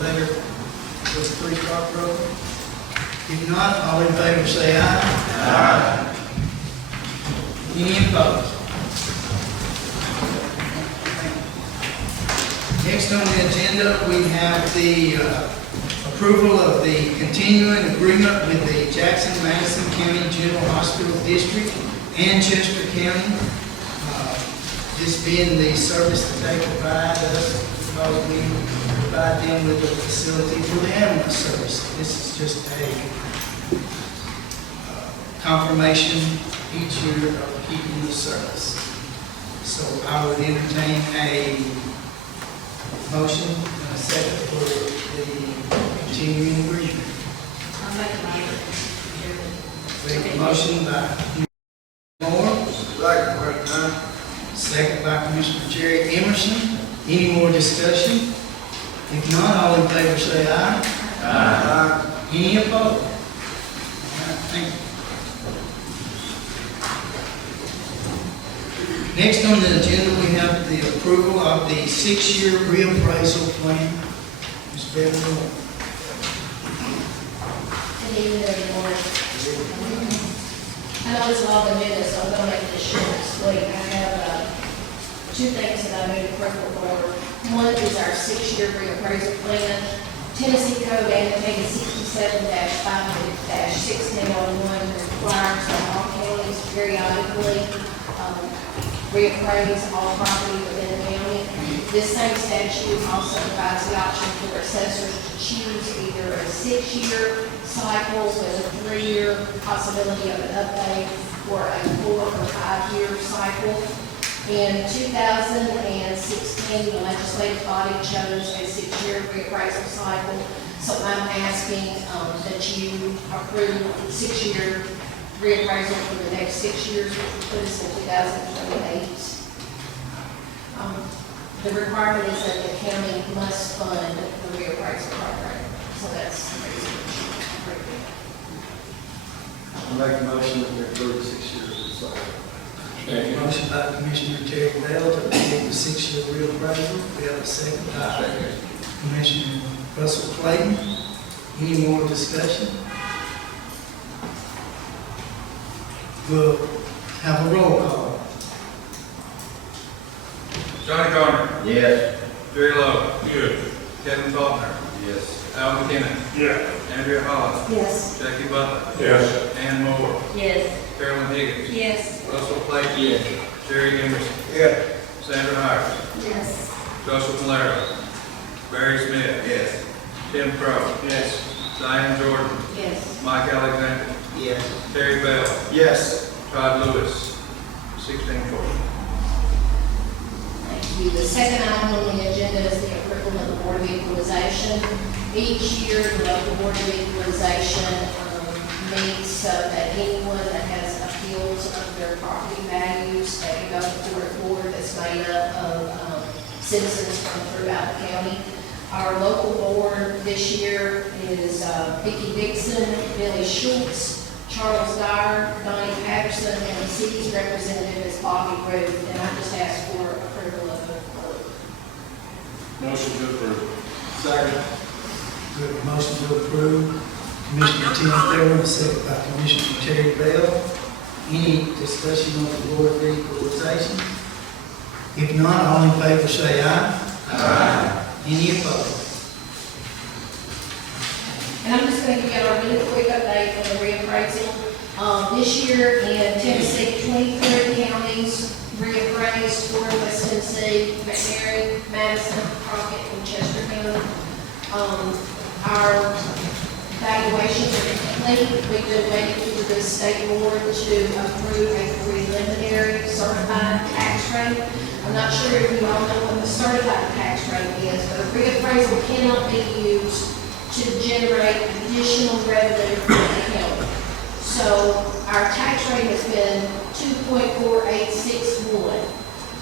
letter with the ThreeStar program? If not, all in favor say aye. Aye. Any opposed? Next on the agenda, we have the approval of the continuing agreement with the Jackson-Madison County General Hospital District and Chester County. This being the service that they provide us, because we provide them with a facility for the ambulance service. This is just a confirmation each year of keeping the service. So I would entertain a motion and a second for the continuing agreement. I'll make a motion. We have a motion by Commissioner Moore, second by Commissioner Jerry Emerson. Any more discussion? If not, all in favor say aye. Aye. Any opposed? All right, thank you. Next on the agenda, we have the approval of the 6-year reappraisal plan. Ms. Beverly. Good evening, everyone. I know it's a lot of minutes, so I'm going to make this short and sweet. I have two things that I made approval for. One is our 6-year reappraisal plan. Tennessee Code annotated 67-5-1601 requires that all counties periodically reappraise all property within the county. This same statute also provides the option for assessors to choose either a 6-year cycle with a 3-year possibility of an update or a 4 or 5-year cycle. In 2016, the legislative body chose a 6-year reappraisal cycle. So I'm asking that you approve 6-year reappraisal for the next 6 years, which will put us in 2028. The requirement is that the county must fund the reappraisal program. So that's the reason. I'll make a motion that we approve the 6 years cycle. Motion by Commissioner Terry Bell to approve the 6-year reappraisal. We have a second by Commissioner Russell Clayton. Any more discussion? We'll have a roll call. Johnny Garner. Yes. Jerry Lowe. Here. Kevin Faulkner. Yes. Al McKinnon. Yeah. Andrea Holland. Yes. Jackie Butler. Yes. Ann Moore. Yes. Carolyn Higgins. Yes. Russell Clayton. Yes. Jerry Emerson. Yeah. Sandra Hires. Yes. Joseph Malaro. Barry Smith. Yes. Tim Crow. Yes. Diane Jordan. Yes. Mike Alexander. Yes. Terry Bell. Yes. Todd Lewis. 1640. Thank you. The second item on the agenda is the approval of the Board of Equalization. Each year, the local Board of Equalization meets so that anyone that has appeals of their property values, that can go before a board that's made up of citizens from throughout the county. Our local board this year is Vicki Dixon, Billy Schultz, Charles Dyer, Donnie Patterson, and the city's representative is Bobby Ruth, and I just ask for approval of the board. Motion to approve. Second. We have a motion to approve. Commissioner Tim Thurman, second by Commissioner Terry Bell. Any discussion on the Board of Equalization? If not, all in favor say aye. Aye. Any opposed? And I'm just going to give you a really quick update on the reappraisal. This year in Tennessee, 23 counties reappraised for West Tennessee, McNairy, Madison, Crockett, and Chester County. Our valuations are complete. We've been waiting for the state board to approve a preliminary certified tax rate. I'm not sure if you all know what the certified tax rate is, but a reappraisal cannot be used to generate additional revenue for the county. So our tax rate has been 2.4861.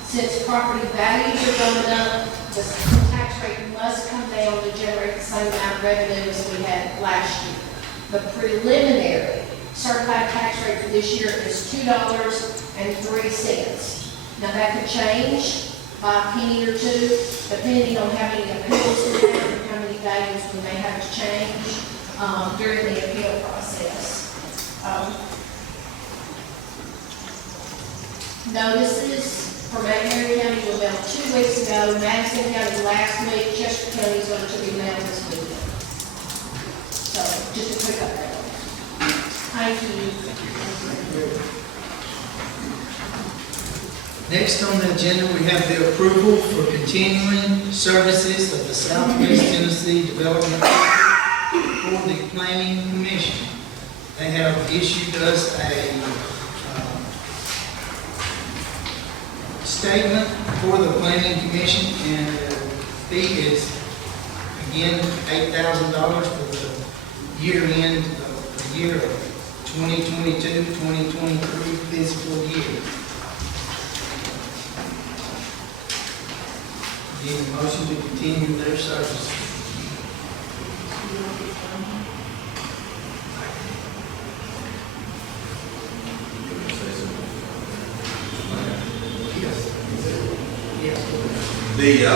Since property values are going up, the tax rate must come down to generate the same amount of revenue as we had last year. The preliminary certified tax rate for this year is $2.03. Now that could change by a penny or two, depending on how many appeals we have and how many values we may have to change. during the appeal process. Notices for McNairy County were mailed 2 weeks ago, Madison County last week, Chester County is going to be mailed this week. So, just a quick update on that. Thank you. Next on the agenda, we have the approval for continuing services of the Southwest Tennessee Development for the Planning Commission. They have issued us a statement for the Planning Commission, and the fee is, again, $8,000 for the year end of the year of 2022-2023 fiscal year. Need a motion to continue their services. The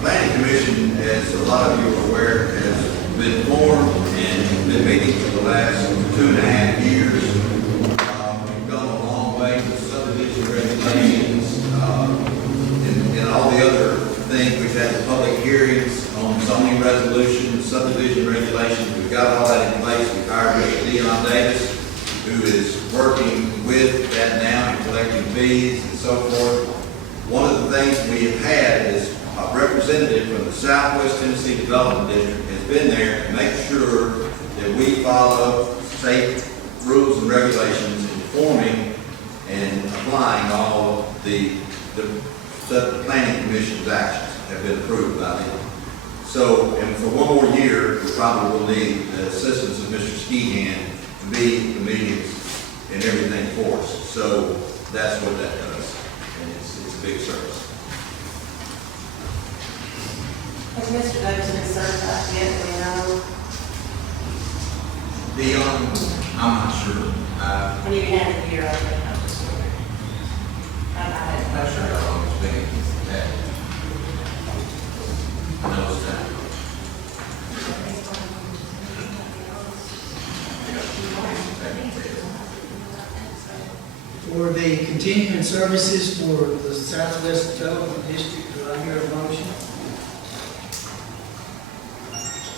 Planning Commission, as a lot of you are aware, has been formed and been meeting for the last 2.5 years. We've gone a long way with subdivision regulations and all the other things. We've had the public hearings on zoning resolutions, subdivision regulations. We've got all that in place. We've hired Mr. Dion Davis, who is working with that now and collecting fees and so forth. One of the things we have had is a representative from the Southwest Tennessee Development District has been there to make sure that we follow state rules and regulations in forming and applying all of the Planning Commission's actions have been approved by them. So, and for one more year, we probably will need the assistance of Mr. Skeehan to be the meetings and everything for us. So that's what that does. And it's a big service. Has Mr. Davis been certified yet, do you know? I'm not sure. When you had it here, I think I'm just wondering. I'm not sure how long it's been. I know it's time. For the continuing services for the Southwest Development District, do I hear a motion?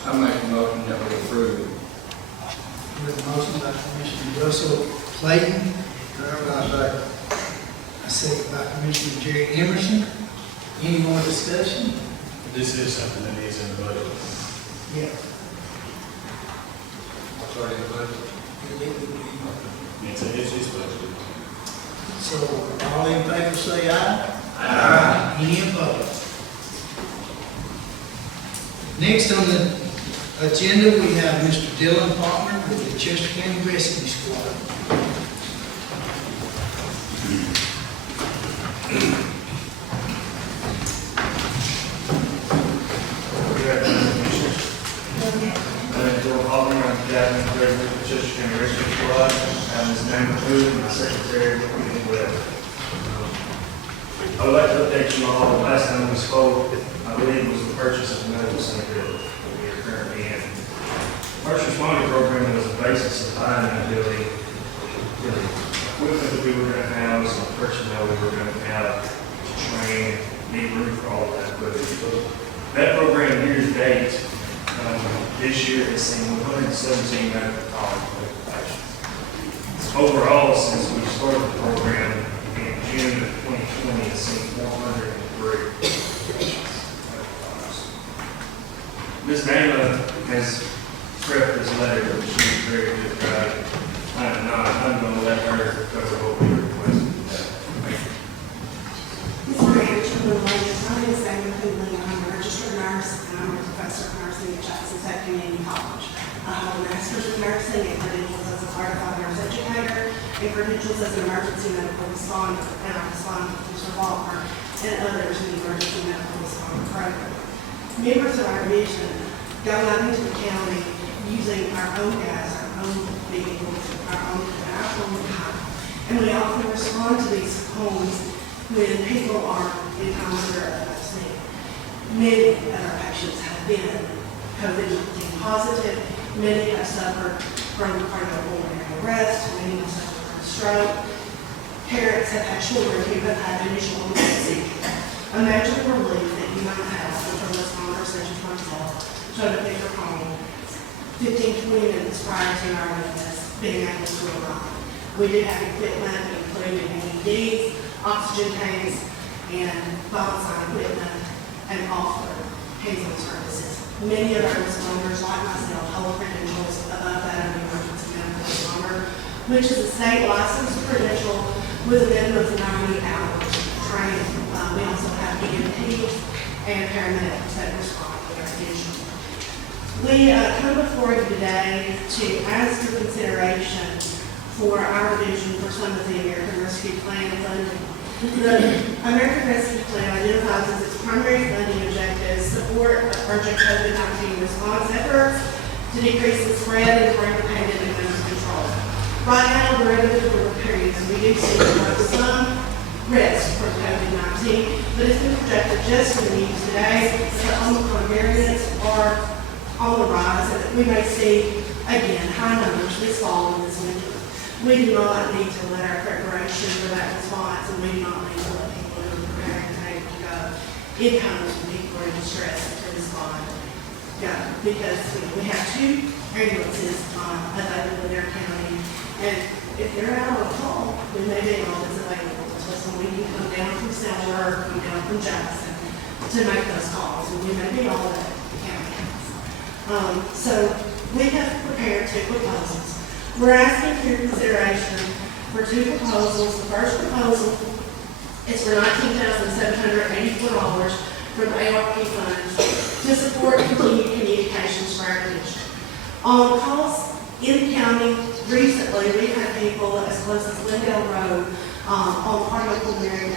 I make a motion that we approve it. With a motion by Commissioner Russell Clayton. I second by Commissioner Jerry Emerson. Any more discussion? This is something that is in the budget. Yeah. What's already in the budget? It's budget. So, all in favor say aye. Aye. Any opposed? Next on the agenda, we have Mr. Dylan Faulkner with the Chester County Rescue Squad. Good afternoon, Commissioners. My name is Bill Hoffman. I'm the Captain of the Chester County Rescue Squad. I'm Ms. Dana Food and my secretary, Pequignot. I would like to update you all. The last time we spoke, I believe it was the purchase of the medical center building that we are currently in. First responder program was the basis of buying that building, for the equipment that we were going to have, some personnel we were going to have, to train, need room for all of that equipment. So that program year to date, this year has seen 117 medical college applications. Overall, since we started the program in June of 2020, it's seen 403 applications. Ms. Dana has prepped this letter, but she was very good about it. I'm going to let her cover what we requested today. Ms. Mayor, my name is Dana Cooley. I'm a registered nurse and I'm a professor of nursing at Jackson State Community College. I have a master's of nursing and credentials as a certified nurse educator and credentials as an emergency medical responder, and I respond to police revolver and others in the emergency medical responder program. Members of our division go out into the county using our own gas, our own vehicles, our own time, and we often respond to these homes when people are in times that are unvaccinated. Many of our patients have been COVID-19 positive, Many have suffered from cardiopulmonary arrest, many have suffered from stroke. Parents have had children who have had initial onset seizure. Imagine the relief that you might have with a responder such as myself, trying to pick your home 15, 20 minutes prior to our witness being able to arrive. We do have equipment including AEDs, oxygen tanks, and vital sign equipment, and offer hands-on services. Many of our responders, like myself, hold credentials above that of the emergency medical responder, which is a state licensed credential with a minimum of 90 hours training. We also have EMTs and paramedics that respond to our division. We come before you today to ask for consideration for our division for some of the American Rescue Plan funding. The American Rescue Plan identifies as its primary funding objectives support of urgent COVID-19 response efforts to decrease the spread and bring the pandemic under control. Right now, we're in a difficult period, and we do see some risk from COVID-19, but it's been projected just in the news today that Omicron variants are on the rise, and that we may see, again, high numbers this fall and this winter. We do not need to let our preparation for that response, and we do not need to let people who are preparing and able to go in homes when people are in distress to respond. Yeah, because we have 2 ambulances available in our county, and if they're out on a call, we may be able that's available to us, and we can come down from Selma or come down from Jackson to make those calls, and we may be all that the county has. So we have prepared 2 proposals. We're asking for your consideration for 2 proposals. The first proposal is for $19,784 from ARP funds to support continued communications for our division. On calls in the county, recently we've had people as close as Glendale Road on cardiopulmonary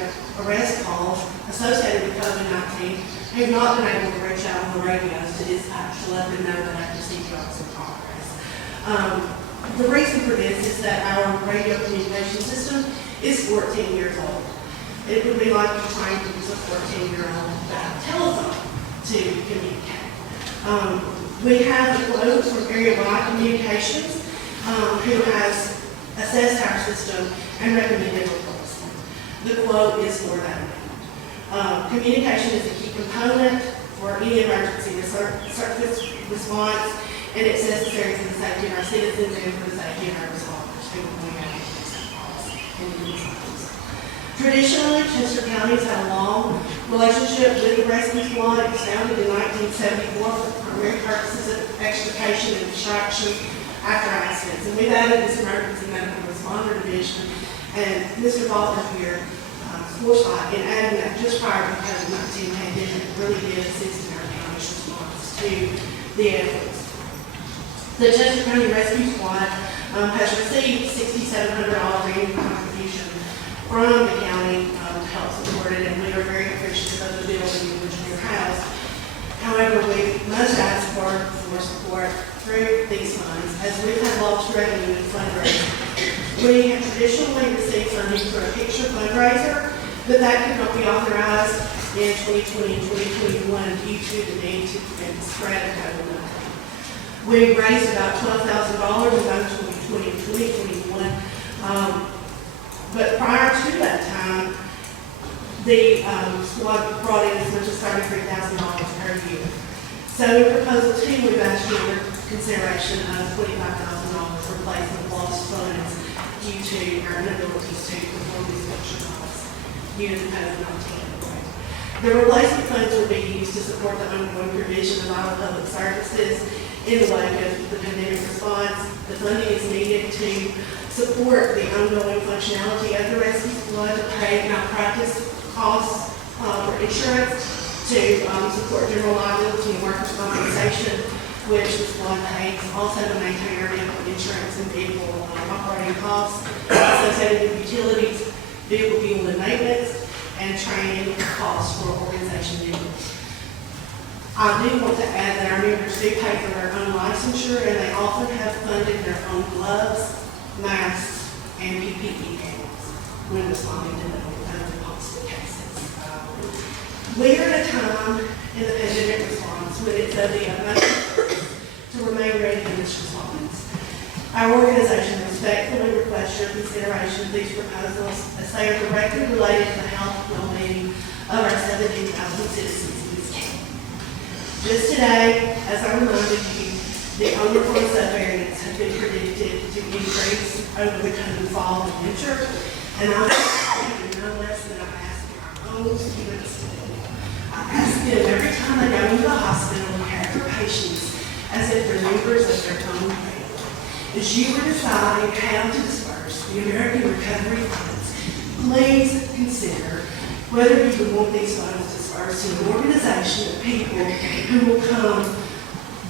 arrest calls associated with COVID-19 have not been able to reach out on the radios to dispatch to let them know that our procedure is in progress. The reason for this is that our radio communication system is 14 years old. It would be like trying to use a 14-year-old telephone to communicate. We have a quote from Area Wide Communications, who has assessed our system and recommended replacement. The quote is for that amount. Communication is a key component for any emergency service response, and it's necessary for the safety of our citizens and for the safety of our responders. Traditionally, Chester County has had a long relationship with the rescue squad. It was founded in 1974 for the primary purposes of extrication and extraction after accidents. And we've added this emergency medical responder division, and Mr. Baldwin here, foresight in adding that just prior to the COVID-19 pandemic really did assist in our county's response to the efforts. The Chester County Rescue Squad has received $6,700 annual contribution from the county to help support it, and we are very appreciative of the building in which we are housed. However, we must ask for support through these funds, as we've had lost revenue in fundraising. We have traditionally received funding for a picture fundraiser, but that could not be authorized in 2020 and 2021 due to the need to prevent the spread of COVID-19. We raised about $12,000 in both 2020 and 2021, but prior to that time, the squad brought in as much as $33,000 per year. So in proposal 2, we've asked for consideration of $25,000 replacement lost funds due to our inabilities to perform these picture calls due to the COVID-19. The replacement funds will be used to support the ongoing provision of vital public services in the wake of the pandemic response. The funding is needed to support the ongoing functionality of the rescue squad, to pay malpractice costs for insurance, to support general liability and workers' compensation, which the squad pays, also to maintain our vehicle insurance and vehicle operating costs associated with utilities, vehicle fuel and maintenance, and training costs for organization members. I do want to add that our members do pay for their own licensure, and they often have funded their own gloves, masks, and PPE panels when responding to the possible cases. We are at a time in the pandemic response when it's of the utmost to remain ready in the Our organization respectfully requests your consideration of these proposals as they are directly related to the health and well-being of our 17,000 citizens in this county. Just today, as I reminded you, the Omicron subvariants have been predicted to increase over the coming fall and winter, and I'm asking no less than I ask our own students to do. I ask them every time they go into the hospital and care for patients as if they're members of their own family. As you are deciding how to disperse the American Recovery Funds, please consider whether you would want these funds dispersed to an organization of people who will come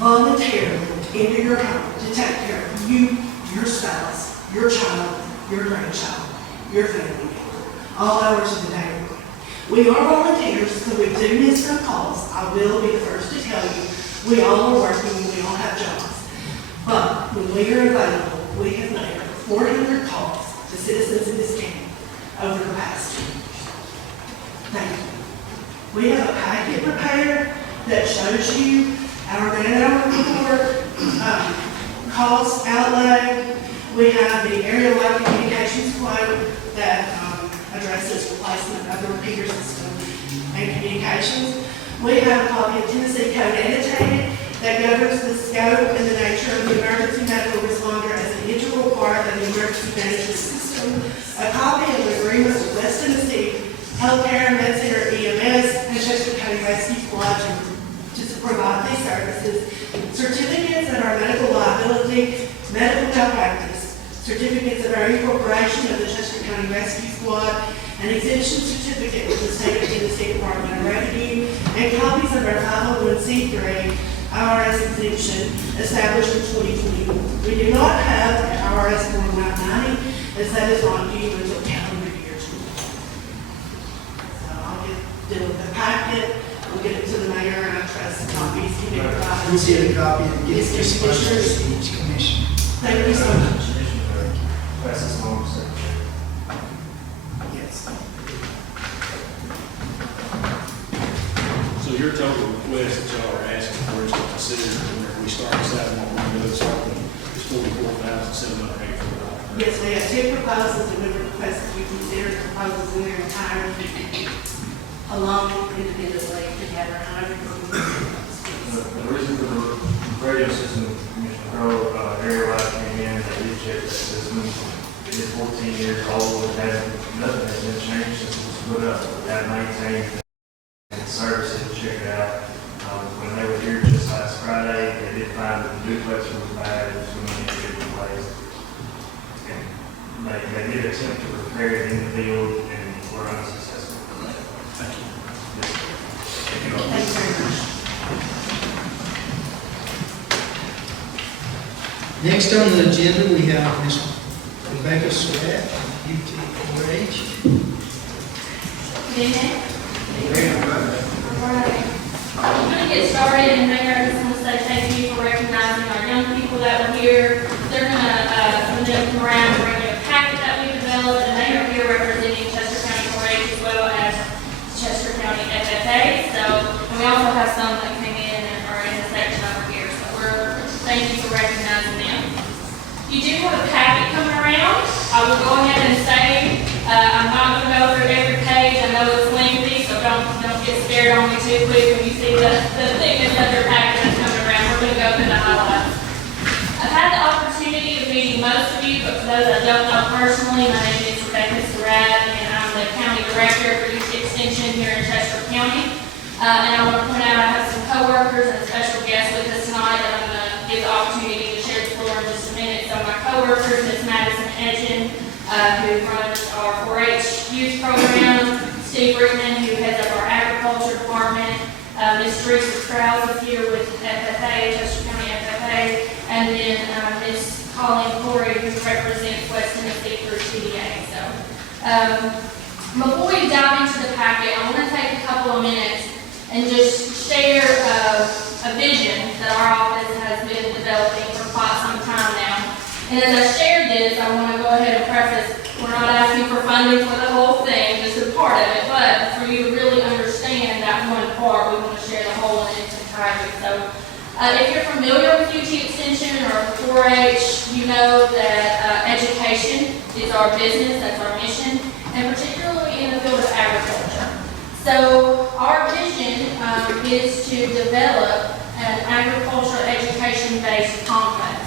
voluntarily into your home to take care of you, your spouse, your child, your grandchild, your family member, all hours of the day. We are volunteers, so we do miss some calls. I will be the first to tell you, we all are working and we all have jobs. But when we are available, we have made over 400 calls to citizens in this county over the past 2 years. Thank you. We have a packet prepared that shows you our man-hour report, cost outlay. We have the area-wide communications quote that addresses replacement of the repeater system and communications. We have a copy of Tennessee Code Annotated that governs the scope and the nature of the emergency medical responder as an integral part of the emergency management system. A copy of the agreement with West Tennessee Healthcare, MedCenter, EMS, and Chester County Rescue Squad to provide these services. Certificates of our medical liability, medical malpractice, certificates of our incorporation of the Chester County Rescue Squad, an exemption certificate with the State of Tennessee Department of Revenue, and copies of our 501c3 IRS exemption established in 2021. We do not have an IRS Form 990, as that is not due until calendar year 2020. So I'll deal with the packet, we'll get it to the mayor, and I trust copies can be provided. We'll see a copy and get Yes, this Commissioners. to each commission. Thank you so much. Pass this along, Secretary. Yes. So your total request that y'all are asking for us to consider whenever we start deciding what we're going to do this afternoon is $44,784. Yes, we have 2 proposals, and we request that you consider the proposals in their entirety, along independently together. However, The reason for the radio system, Commissioner Crowe, area-wide came in, they rechecked that system. It is 14 years old, it has, nothing has been changed since it was put up. We have maintained and service it, check it out. When they were here just last Friday, they did find that the duplex was bad, it was going to need to be replaced. And they did attempt to repair it in the field, and were unsuccessful. Thank you. thank you very much. Next on the agenda, we have Ms. Rebecca Sweat, UT4H. Good evening. All right. I'm going to get started, and Mayor, I just want to say thank you for recognizing our young people that were here. They're going to, some of them come around and bring you a packet that we developed, and they are here representing Chester County 4H as well as Chester County FFA. So, and we also have some that came in and are in the section over here. So thank you for recognizing them. You do have a packet coming around. I will go ahead and say, I'm not going to go through every page. I know it's lengthy, so don't get scared on me too quick when you see the thickness of your packet that's coming around. We're going to go through the highlights. I've had the opportunity of meeting most of you, but for those I don't know personally, my name is Rebecca Surratt, and I'm the County Director for Youth Extension here in Chester County. And I want to point out I have some coworkers and a special guest with us tonight that I'm going to give the opportunity to share the floor in just a minute. So my coworkers, Ms. Madison Etchen, who runs our 4-H youth program, Steve Rickman, who heads up our agriculture department, Ms. Teresa Krause is here with FFA, Chester County FFA, and then Ms. Colleen Corey, who represents West Tennessee through TDA. So before we dive into the packet, I want to take a couple of minutes and just share a vision that our office has been developing for quite some time now. And as I share this, I want to go ahead and preface, we're not asking for funding for the whole thing, just a part of it, but for you to really understand that one part, we want to share the whole in its entirety. So If you're familiar with UT Extension or 4-H, you know that education is our business, that's our mission, and particularly in the field of agriculture. So our vision is to develop an agricultural education-based complex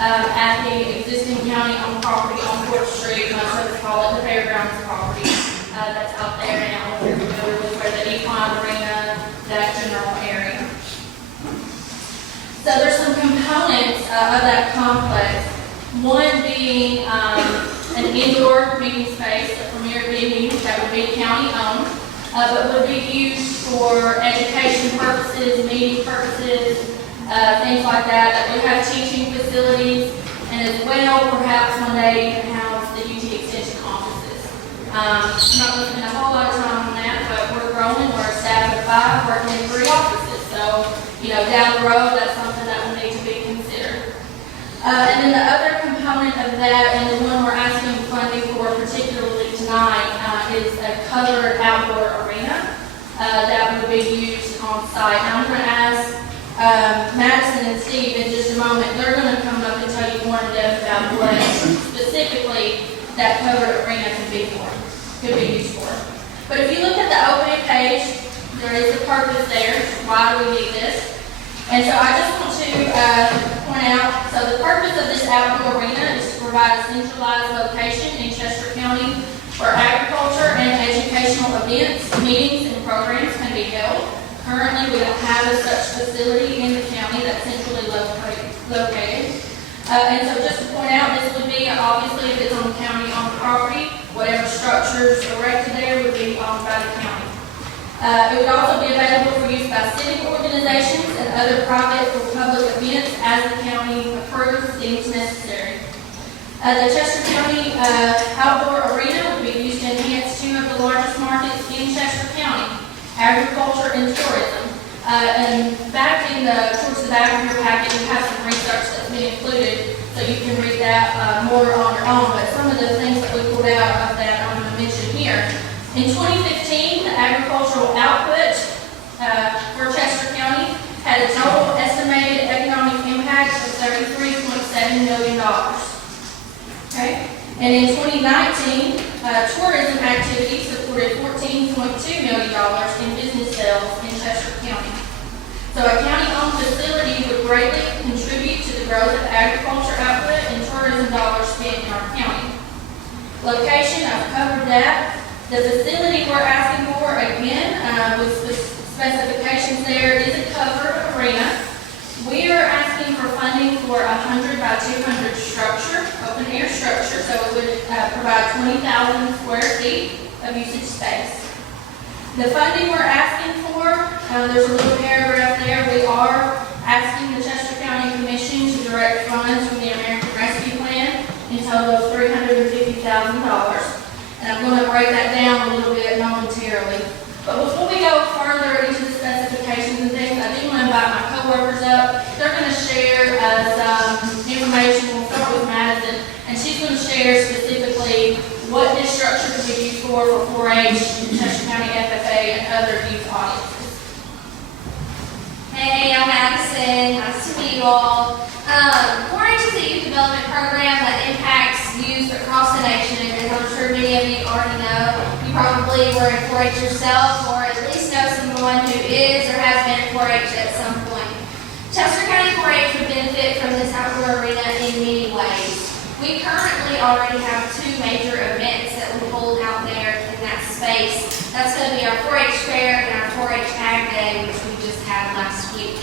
at the existing county-owned property on 4th Street, most of us call it the Fairgrounds property, that's out there now. If you're familiar with where the Equine Arena, that general area. So there's some components of that complex. One being an indoor meeting space, a premier venue that would be county-owned, but would be used for education purposes, meeting purposes, things like that. That would have teaching facilities, and as well, perhaps one day even house the UT Extension offices. I'm not going to spend a whole lot of time on that, but we're growing. We're a staff of 5 working in 3 offices. So, down the road, that's something that will need to be considered. And then the other component of that, and the one we're asking funding for particularly tonight, is a covered outdoor arena that would be used on site. Now I'm going to ask Madison and Steve in just a moment. They're going to come up and tell you more in depth about what specifically that covered arena could be used for. But if you look at the opening page, there is a purpose there. Why do we need this? And so I just want to point out, so the purpose of this outdoor arena is to provide a centralized location in Chester County where agriculture and educational events, meetings, and programs can be held. Currently, we don't have a such facility in the county that's centrally located. And so just to point out, this would be, obviously, if it's on county-owned property, whatever structures erected there would be owned by the county. It would also be available for use by civic organizations and other private or public events as the county approves deems necessary. The Chester County Outdoor Arena would be used to enhance 2 of the largest markets in Chester County, agriculture and tourism. And towards the back of your packet, you have some research that's been included, so you can read that more on your own. But some of the things that we pulled out of that I'm going to mention here. In 2015, the agricultural output for Chester County had a total estimated economic impact of $33.7 million. Okay? And in 2019, tourism activities supported $14.2 million in business sales in Chester County. So a county-owned facility would greatly contribute to the growth of agriculture output and tourism dollars spent in our county. Location, I've covered that. The facility we're asking for, again, with specifications there, is a covered arena. We are asking for funding for a 100 by 200 structure, open air structure, so it would provide 20,000 square feet of usage space. The funding we're asking for, there's a little paragraph there. We are asking the Chester County Commission to direct funds from the American Rescue Plan in total of $350,000. And I'm going to break that down a little bit momentarily. But before we go further into the specifications and things, I do want to invite my coworkers up. They're going to share some information. We'll start with Madison, and she's going to share specifically what this structure could be used for 4-H, Chester County FFA, and other youth audiences. Hey, I'm Madison. Nice to meet you all. 4-H is a youth development program that impacts youth across the nation, and I'm sure many of you already know. You probably were in 4-H yourself, or at least know someone who is or has been in 4-H at some point. Chester County 4-H would benefit from this outdoor arena in many ways. We currently already have 2 major events that we hold out there in that space. That's going to be our 4-H Fair and our 4-H Ag Day, which we just had last week.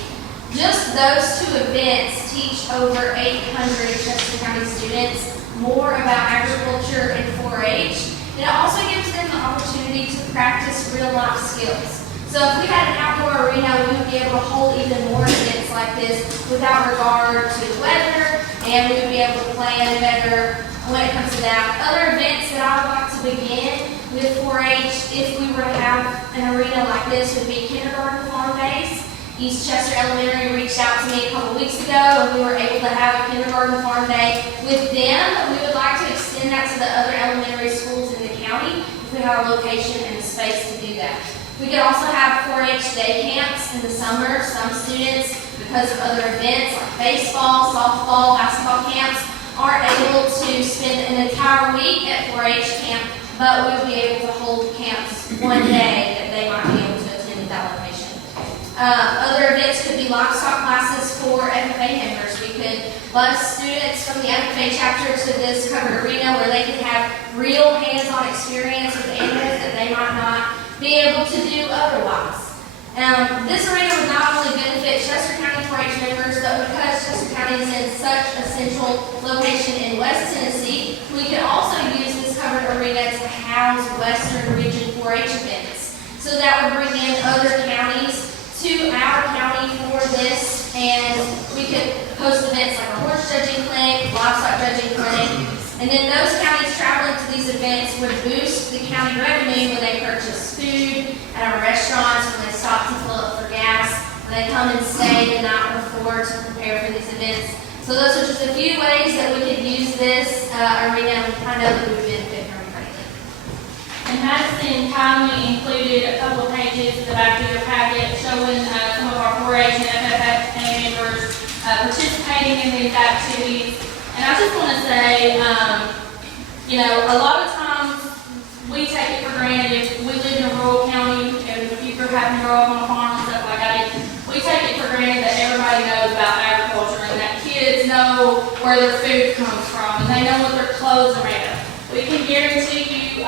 Just those 2 events teach over 800 Chester County students more about agriculture and 4-H. It also gives them the opportunity to practice real-life skills. So if we had an outdoor arena, we would be able to hold even more events like this without regard to the weather, and we would be able to plan better when it comes to that. Other events that I would like to begin with 4-H, if we were to have an arena like this, would be kindergarten farm days. East Chester Elementary reached out to me a couple weeks ago, and we were able to have a kindergarten farm day with them. We would like to extend that to the other elementary schools in the county if we have a location and the space to do that. We could also have 4-H day camps in the summer. Some students, because because of other events like baseball, softball, basketball camps, aren't able to spend an entire week at 4-H camp, but we'll be able to hold camps one day that they might be able to attend at that location. Other events could be livestock classes for FFA members. We could bus students from the FFA chapter to this covered arena where they could have real hands-on experience with animals that they might not be able to do otherwise. This arena would not only benefit Chester County 4-H members, but because Chester County is in such a central location in West Tennessee, we could also use this covered arena to house Western Region 4-H events. So that would bring in other counties to our county for this, and we could host events like a horse judging clinic, livestock judging clinic, and then those counties traveling to these events would boost the county revenue when they purchase food at our restaurants, when they stop to fill up for gas, when they come and stay the night before to prepare for these events. So those are just a few ways that we could use this arena, and I know that we would benefit from it greatly. And Madison kindly included a couple of pages in the back of your packet showing some of our 4-H and FFA members participating in these activities. And I just want to say, you know, a lot of times we take it for granted if we live in a rural county, and if you happen to grow up on a farm and stuff like that, we take it for granted that everybody knows about agriculture and that kids know where their food comes from and they know what their clothes are made of. We can guarantee you,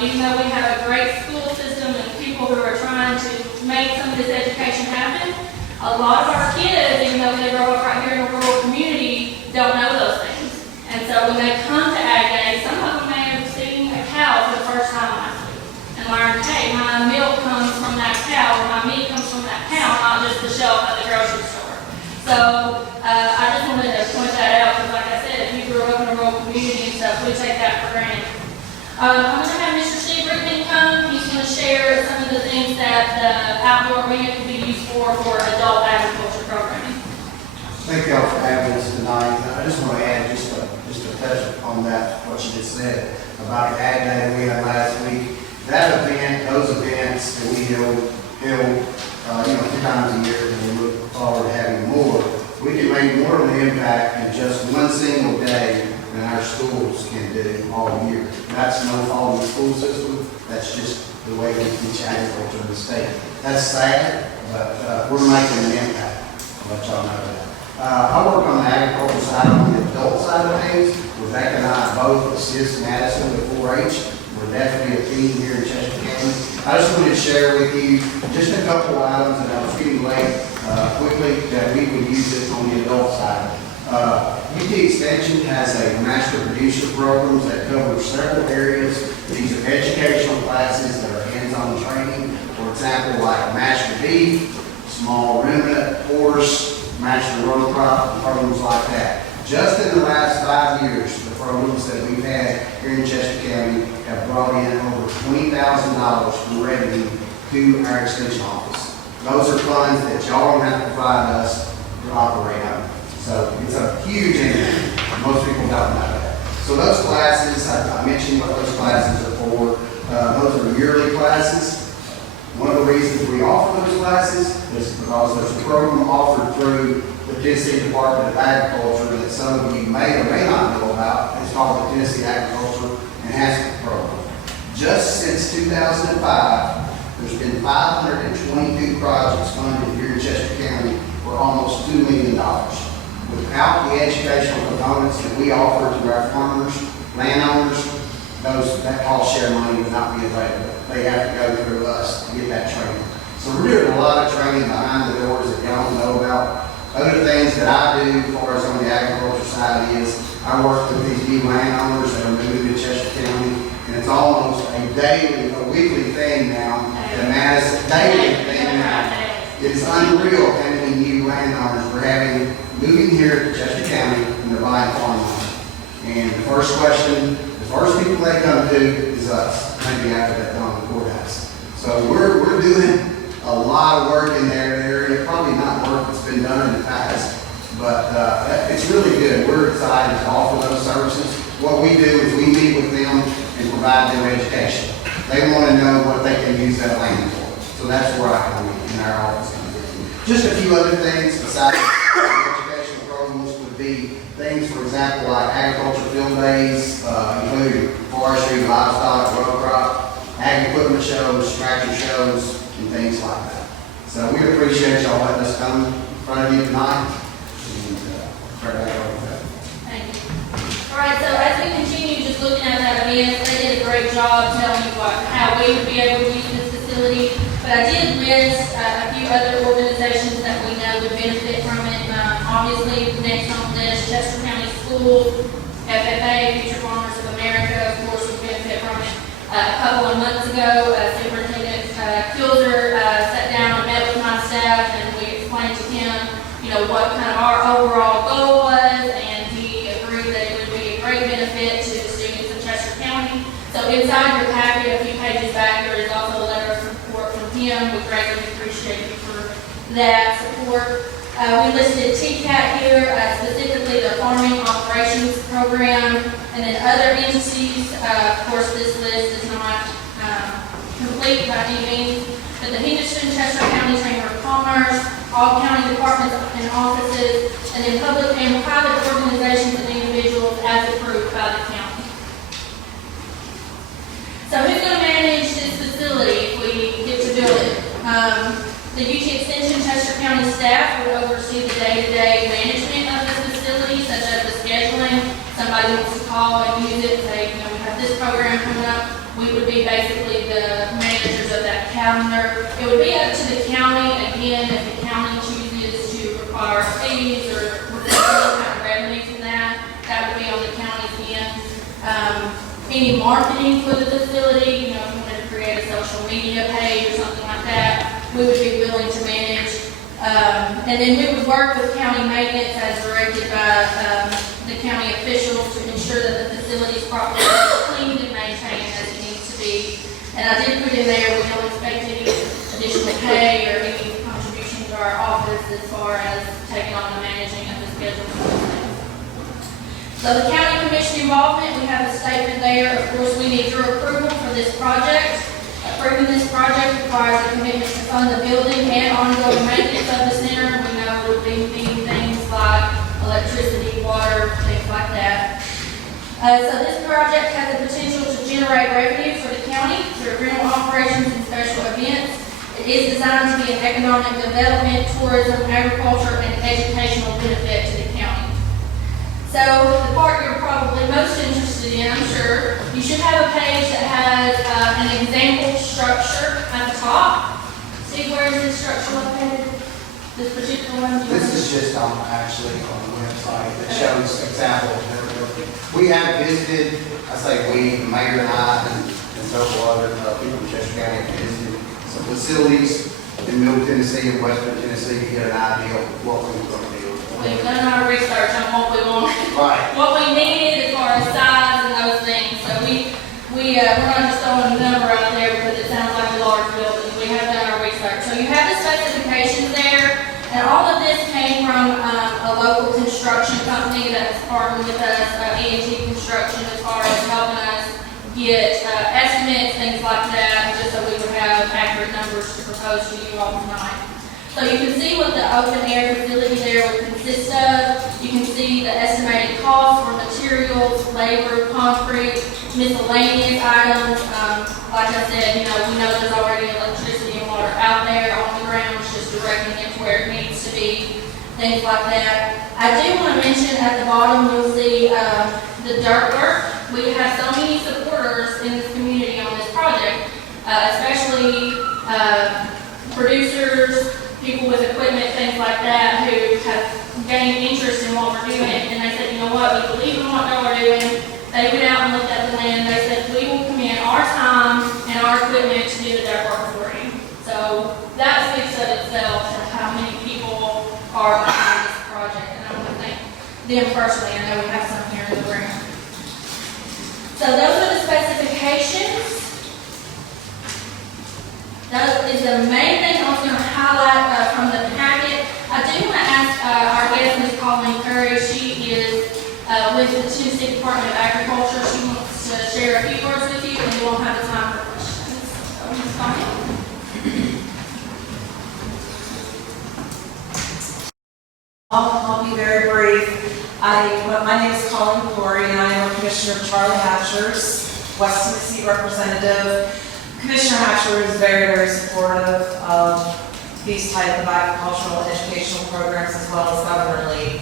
even though we have a great school system and people who are trying to make some of this education happen, a lot of our kids, even though they grow up right here in a rural community, don't know those things. And so when they come to Ag Day, some of them may have seen a cow for the first time last week and learned, hey, my milk comes from that cow, or my meat comes from that cow, not just the shelf at the grocery store. So I just wanted to point that out, because like I said, if you grew up in a rural community and stuff, we take that for granted. I'm going to have Mr. Steve Rickman come. He's going to share some of the things that the outdoor arena can be used for adult agriculture programming. Thank y'all for having us tonight. I just want to add just a touch on that, what you just said about the Ag Day we had last week. That event, those events that we held 2 times a year, and we look forward to having more. We can make more of an impact in just one single day than our schools can do all year. That's no fault of the school system. That's just the way we teach agriculture in the state. That's sad, but we're making an impact. I'll let y'all know that. I work on the agricultural side, on the adult side of things. Rebecca and I both assist Madison with 4-H. We're definitely a team here in Chester County. I just wanted to share with you just a couple items, and I was getting late quickly, that we would use this on the adult side. UT Extension has a master producer programs that cover several areas. These are educational classes that are hands-on training. For example, like master beef, small ruminant, horse, master row crop, programs like that. Just in the last 5 years, the programs that we've had here in Chester County have brought in over $20,000 in revenue to our extension office. Those are funds that y'all don't have to provide us to operate on. So it's a huge impact. Most people don't know that. So those classes, I mentioned what those classes are for. Those are yearly classes. One of the reasons we offer those classes is because there's a program offered through the Tennessee Department of Agriculture that some of you may or may not know about. It's called the Tennessee Agriculture Enhancement Program. Just since 2005, there's been 522 projects funded here in Chester County for almost $2 million. Without the educational components that we offer to our farmers, landowners, that cost share money would not be available. They have to go through us to get that training. So we're doing a lot of training behind the doors that y'all don't know about. Other things that I do as far as on the agriculture side is I work with these new landowners that are moving to Chester County, and it's almost a weekly thing now. The Madison daily thing now. It's unreal how many new landowners we're having moving here to Chester County and they're buying farmland. And the first question, the first people they come to is us, maybe after that done in the courthouse. So we're doing a lot of work in that area, probably not work that's been done in the past, but it's really good. We're excited to offer those services. What we do is we meet with them and provide them education. They want to know what they can use that land for. So that's where I come in our office. Just a few other things besides the educational programs would be things, for example, like agriculture field days, including forestry, livestock, row crop, ag equipment shows, tractor shows, and things like that. So we appreciate y'all letting us come in front of you tonight. And turn it back over to that. Thank you. All right, so as we continue just looking at that event, they did a great job telling you how we would be able to use this facility. But I did list a few other organizations that we know would benefit from it. Obviously, next on the list, Chester County Schools, FFA, Future Farmers of America, of course, would benefit from it. A couple of months ago, Superintendent Kilder sat down and met with my staff, and we explained to him, what kind of our overall goal was, and he agreed that it would be a great benefit to the students of Chester County. So inside your packet, a few pages back, there is also a letter of support from him. We greatly appreciate you for that support. We listed TCAT here, specifically the Farming Operations Program, and then other entities. Of course, this list is not complete by any means, but the Henderson, Chester County Chamber of Commerce, all county departments and offices, and then public and private organizations and individuals as approved by the county. So who's going to manage this facility if we get to build it? The UT Extension Chester County staff would oversee the day-to-day management of the facility, such as the scheduling. Somebody wants to call and use it and say, we have this program coming up. We would be basically the managers of that calendar. It would be up to the county, again, if the county chooses to require fees or require any kind of revenue from that, that would be on the county's end. Any marketing for the facility, if you wanted to create a social media page or something like that, we would be willing to manage. And then we would work with county maintenance as directed by the county officials to ensure that the facility is properly cleaned and maintained as it needs to be. And I did put in there, we don't expect any additional pay or any contribution to our office as far as taking on the managing of the schedule. So the county commission involvement, we have a statement there. Of course, we need your approval for this project. Approving this project requires a commitment to fund the building and ongoing maintenance of the center. We know we'll be needing things like electricity, water, things like that. So this project has the potential to generate revenue for the county through rental operations and special events. It is designed to be an economic development, tourism, agriculture, and educational benefit to the county. So the part you're probably most interested in, I'm sure, you should have a page that has an example structure at the top. See, where is this structure located? This particular one? This is just actually on the website that shows examples. We have visited, I say we, the mayor and I, and several other people in Chester County have visited some facilities in Middle Tennessee and Western Tennessee to get an idea of what we were going to do. We've done our research on what we want, Right. what we needed as far as size and those things. So we're not just throwing a number out there because it sounds like a large building. We have done our research. So you have the specifications there, and all of this came from a local construction company that's partnered with us, ENT Construction, as far as helping us get estimates, things like that, just so we would have accurate numbers to propose to you all tonight. So you can see what the open air facility there would consist of. You can see the estimated cost for materials, labor, concrete, miscellaneous items. Like I said, we know there's already electricity and water out there on the ground. It's just directing it to where it needs to be, things like that. I do want to mention at the bottom, you'll see the dirt work. We have so many supporters in this community on this project, especially producers, people with equipment, things like that, who have gained interest in what we're doing. And they said, you know what, we believe in what y'all are doing. They went out and looked at the land. They said, we will commit our time and our equipment to do the dirt work for you. So that speaks of itself to how many people are behind this project. And I want to thank them personally. I know we have some here in the room. So those are the specifications. That is the main thing I was going to highlight from the packet. I do want to ask our guest, Ms. Colleen Curry. She is with the Tennessee Department of Agriculture. She wants to share a few words with you, and we won't have the time for questions. So, Ms. Colleen. I'll be very brief. My name is Colleen Corey, and I am a Commissioner of Charlie Hatcher's West Tennessee representative. Commissioner Hatcher is very, very supportive of these type of agricultural and educational programs as well as governor lead.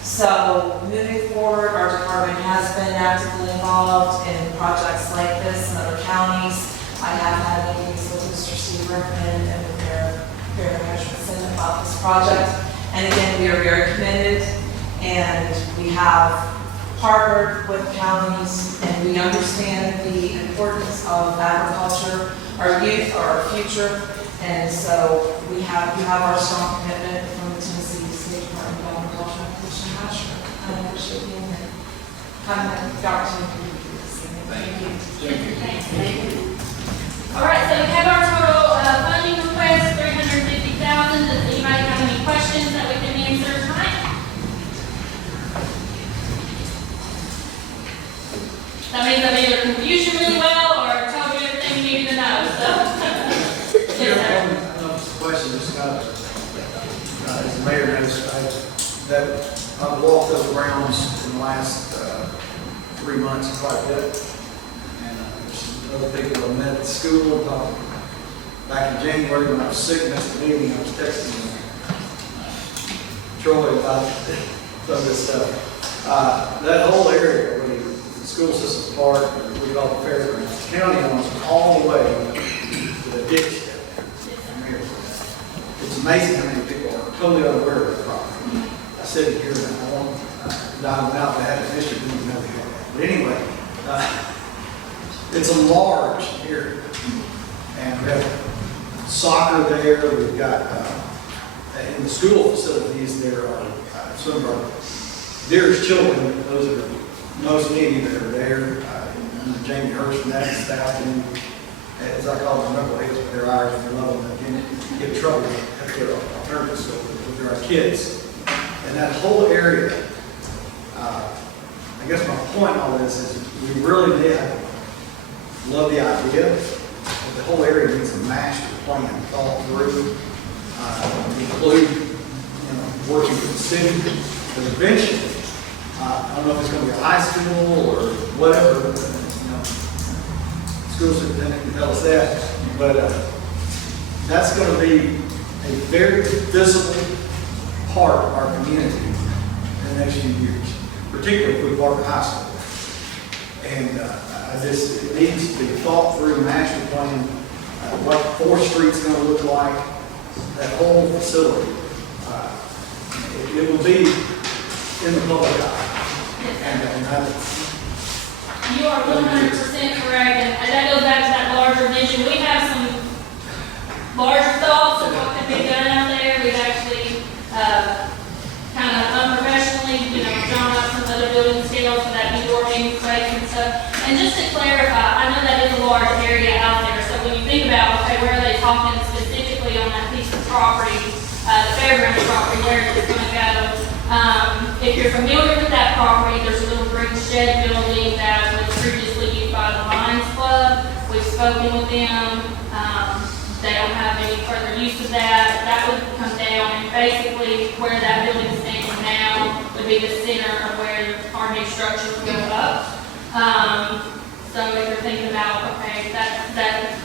So moving forward, our department has been actively involved in projects like this in other counties. I have had meetings with Mr. Steve and with their management senate about this project. And again, we are very committed, and we have partnered with counties, and we understand the importance of agriculture. Our youth are our future, and so we have our strong commitment from the Tennessee State Department of Agriculture and Commissioner Hatcher. I appreciate being here. Having the opportunity to do this. Thank you. Thank you. All right, so we have our total funding request, $350,000. Does anybody have any questions that we can answer tonight? That means I've either confused you really well or told you everything you needed to know, so. Yes, sir. I know it's a question, just kind of, as the mayor knows, I've walked those grounds in the last 3 months quite a bit. And there's some other people I met at school, back in January when I was sick, missed the meeting, I was texting Troy about some of this stuff. That whole area, where the school system park, we call it fairgrounds, the county owns all the way to the ditch. It's amazing how many people are totally unaware of that property. I said it here, and I won't dive out to have an issue, didn't even know they had that. But anyway, it's a large area. And we have soccer there, we've got, in the school facilities, there are some of our dearest children, those that are most needy that are there, Jamie Hurst and that staff, and as I call them, knuckleheads, but they're Irish, and they love them, and get in trouble at their alternative school with our kids. And that whole area, I guess my point in all this is we really did love the idea, but the whole area needs a master plan thought through, include, working with the city, but eventually, I don't know if it's going to be a high school or whatever, but, school superintendent can tell us that, but that's going to be a very visible part of our community in the next few years, particularly if we park high school. And it needs to be thought through, master plan, what 4th Street's going to look like, that whole facility. It will be in the public eye. You are 100% correct, and that goes back to that larger vision. We have some larger thoughts of what could be done out there. We've actually kind of unprofessionally, drawn up some other building scales for that indoor meeting space and stuff. And just to clarify, I know that is a large area out there, so when you think about, okay, where are they talking specifically on that piece of property, the fairgrounds property, where it's going to go? If you're familiar with that property, there's a little green shed building that was previously used by the Lions Club. We've spoken with them. They don't have any further use of that. That would come down, and basically where that building is standing now would be the center of where our new structure would go up. So if you're thinking about, okay, that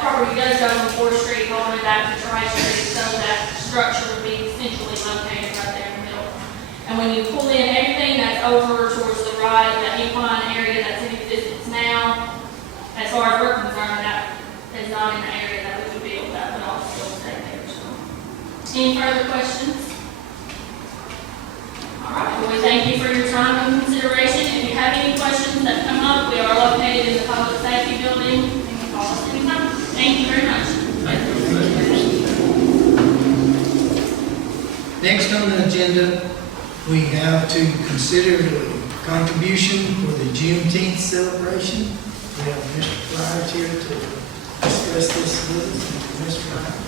property does go on 4th Street all the way back to Tri-Street, so that structure would be centrally located right there in the middle. And when you pull in everything that's over towards the right, that incline area that's in existence now, as far as we're concerned, that is not in the area that we would build. That would all still stay there. So. Any further questions? All right. Well, we thank you for your time and consideration. If you have any questions that come up, we are located in the Public Safety Building. You can call us anytime. Thank you very much. Next on the agenda, we have to consider the contribution for the Juneteenth celebration. We have Mr. Flowers here to discuss this with us. Mr. Flowers.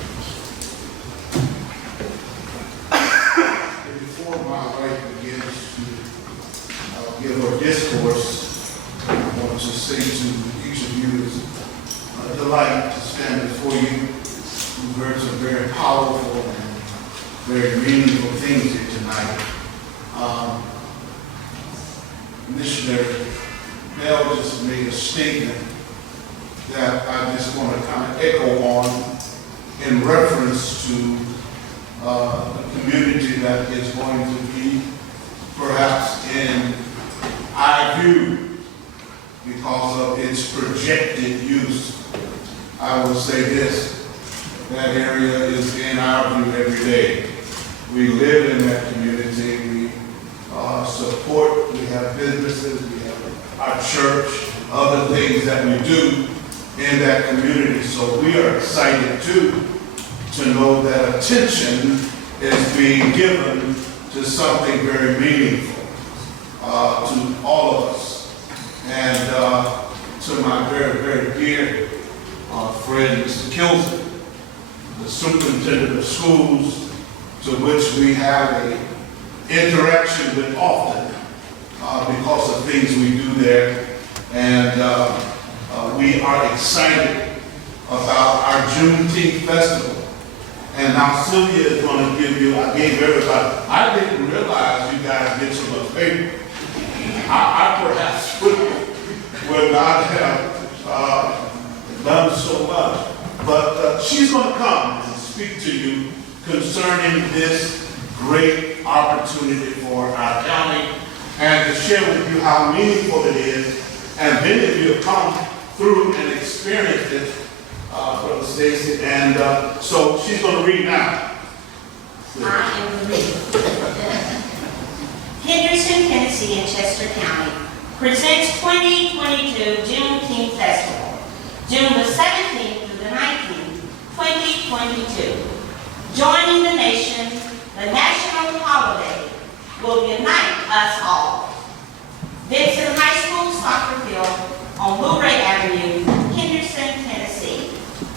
Before my wife begins to give her discourse, I want to say to each of you it's a delight to stand before you. You've heard some very powerful and very meaningful things here tonight. Commissioner Bell just made a statement that I just want to kind of echo on in reference to a community that is going to be perhaps in our view because of its projected use. I will say this, that area is in our view every day. We live in that community, we support, we have businesses, we have our church, other things that we do in that community. So we are excited too to know that attention is being given to something very meaningful to all of us. And to my very, very dear friend, Mr. Kilson, the superintendent of schools, to which we have a interaction with often because of things we do there. And we are excited about our Juneteenth festival. And now Sylvia is going to give you, I gave everybody, I didn't realize you guys get so much paper. I perhaps would not have done so much. But she's going to come and speak to you concerning this great opportunity for our county and to share with you how meaningful it is. And many of you have come through and experienced it, Brother Stacy, and so she's going to read now. I am reading. Henderson, Tennessee, and Chester County presents 2022 Juneteenth Festival, June the 17th through the 19th, 2022. Joining the nation, the national holiday will unite us all. Vincent High School soccer field on Blue Ray Avenue, Henderson, Tennessee.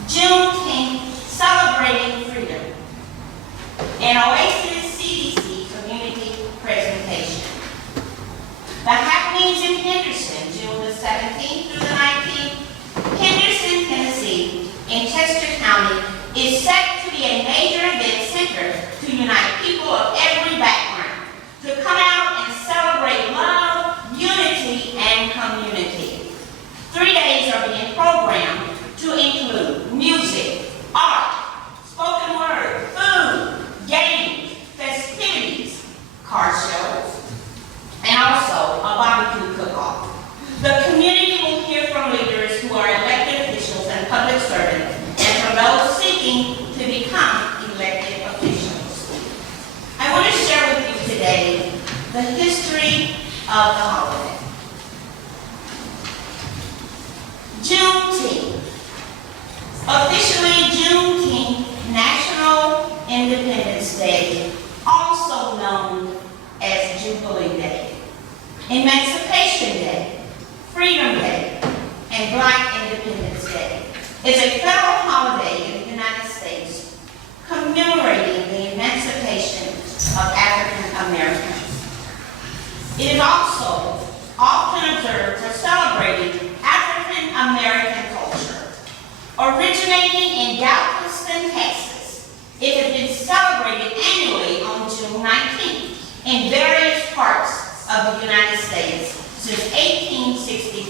Juneteenth, celebrating freedom. An Oasis CDC community presentation. The happenings in Henderson, June the 17th through the 19th, Henderson, Tennessee, in Chester County, is set to be a major event center to unite people of every background, to come out and celebrate love, unity, and community. 3 days are being programmed to include music, art, spoken word, food, games, festivities, car shows, and also a barbecue cook-off. The community will hear from leaders who are elected officials and public servants, and from those seeking to become elected officials. I want to share with you today the history of the holiday. Juneteenth. Officially Juneteenth, National Independence Day, also known as Jubilee Day, Emancipation Day, Freedom Day, and Black Independence Day, is a federal holiday in the United States commemorating the emancipation of African Americans. It is also often observed for celebrating African American culture. Originating in Galveston, Texas, it has been celebrated annually on June 19th in various parts of the United States since 1865.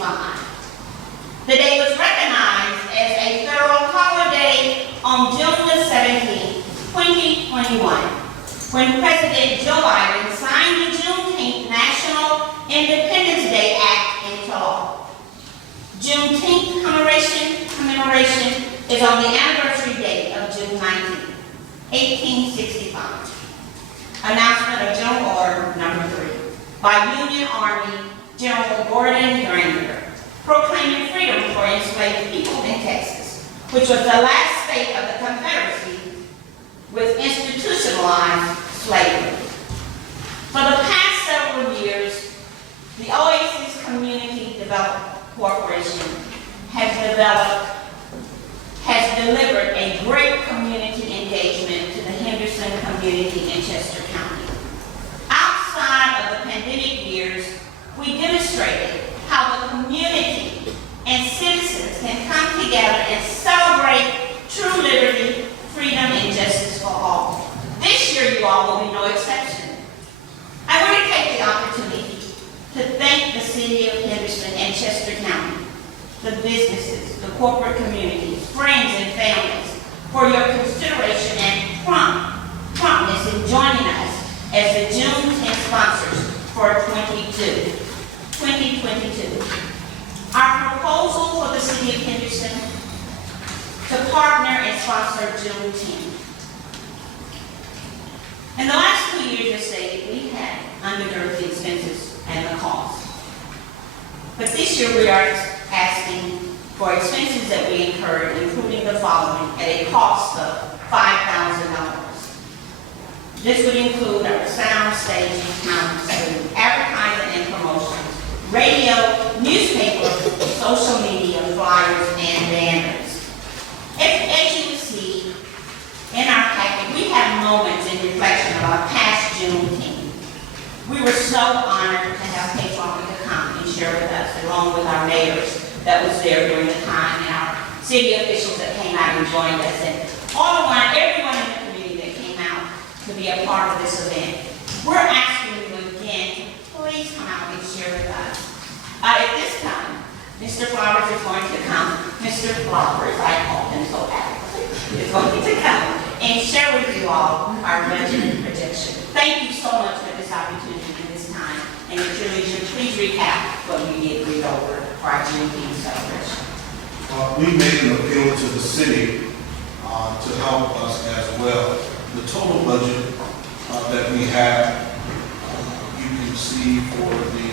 The day was recognized as a federal holiday on June the 17th, 2021, when President Joe Biden signed the Juneteenth National Independence Day Act into law. Juneteenth commemoration is on the anniversary date of June 19, 1865. Announcement of General Order Number 3 by Union Army General Gordon Granger, proclaiming freedom for enslaved people in Texas, which was the last state of the Confederacy with institutionalized slavery. For the past several years, the Oasis Community Development Corporation has delivered a great community engagement to the Henderson community in Chester County. Outside of the pandemic years, we demonstrated how the community and citizens can come together and celebrate true liberty, freedom, and justice for all. This year, you all will be no exception. I want to take the opportunity to thank the businesses, the corporate communities, friends and families for your consideration and promptness in joining us as the June 10th sponsors for 2022. Our proposal for the City of Henderson to partner and sponsor June 10th. In the last 2 years, the state, we had undergird the expenses and the costs. But this year, we are asking for expenses that we incurred, including the following, at a cost of $5,000. This would include our sound, stage, counseling, advertising and promotions, radio, newspaper, social media, flyers, and banners. As you will see in our packet, we have moments in reflection of our past Juneteenth. We were so honored to have Pequignot to come and share with us, along with our mayors that was there during the time, and our city officials that came out and joined us, and everyone in the community that came out to be a part of this event. We're asking you again to please come out and share with us. At this time, Mr. Flowers is going to come. Mr. Flowers, I call him so aptly, is going to come and share with you all our budget and projection. Thank you so much for this opportunity and this time. And if you should please recap what we did read over for our Juneteenth celebration. We made an appeal to the city to help us as well. The total budget that we have, you can see for the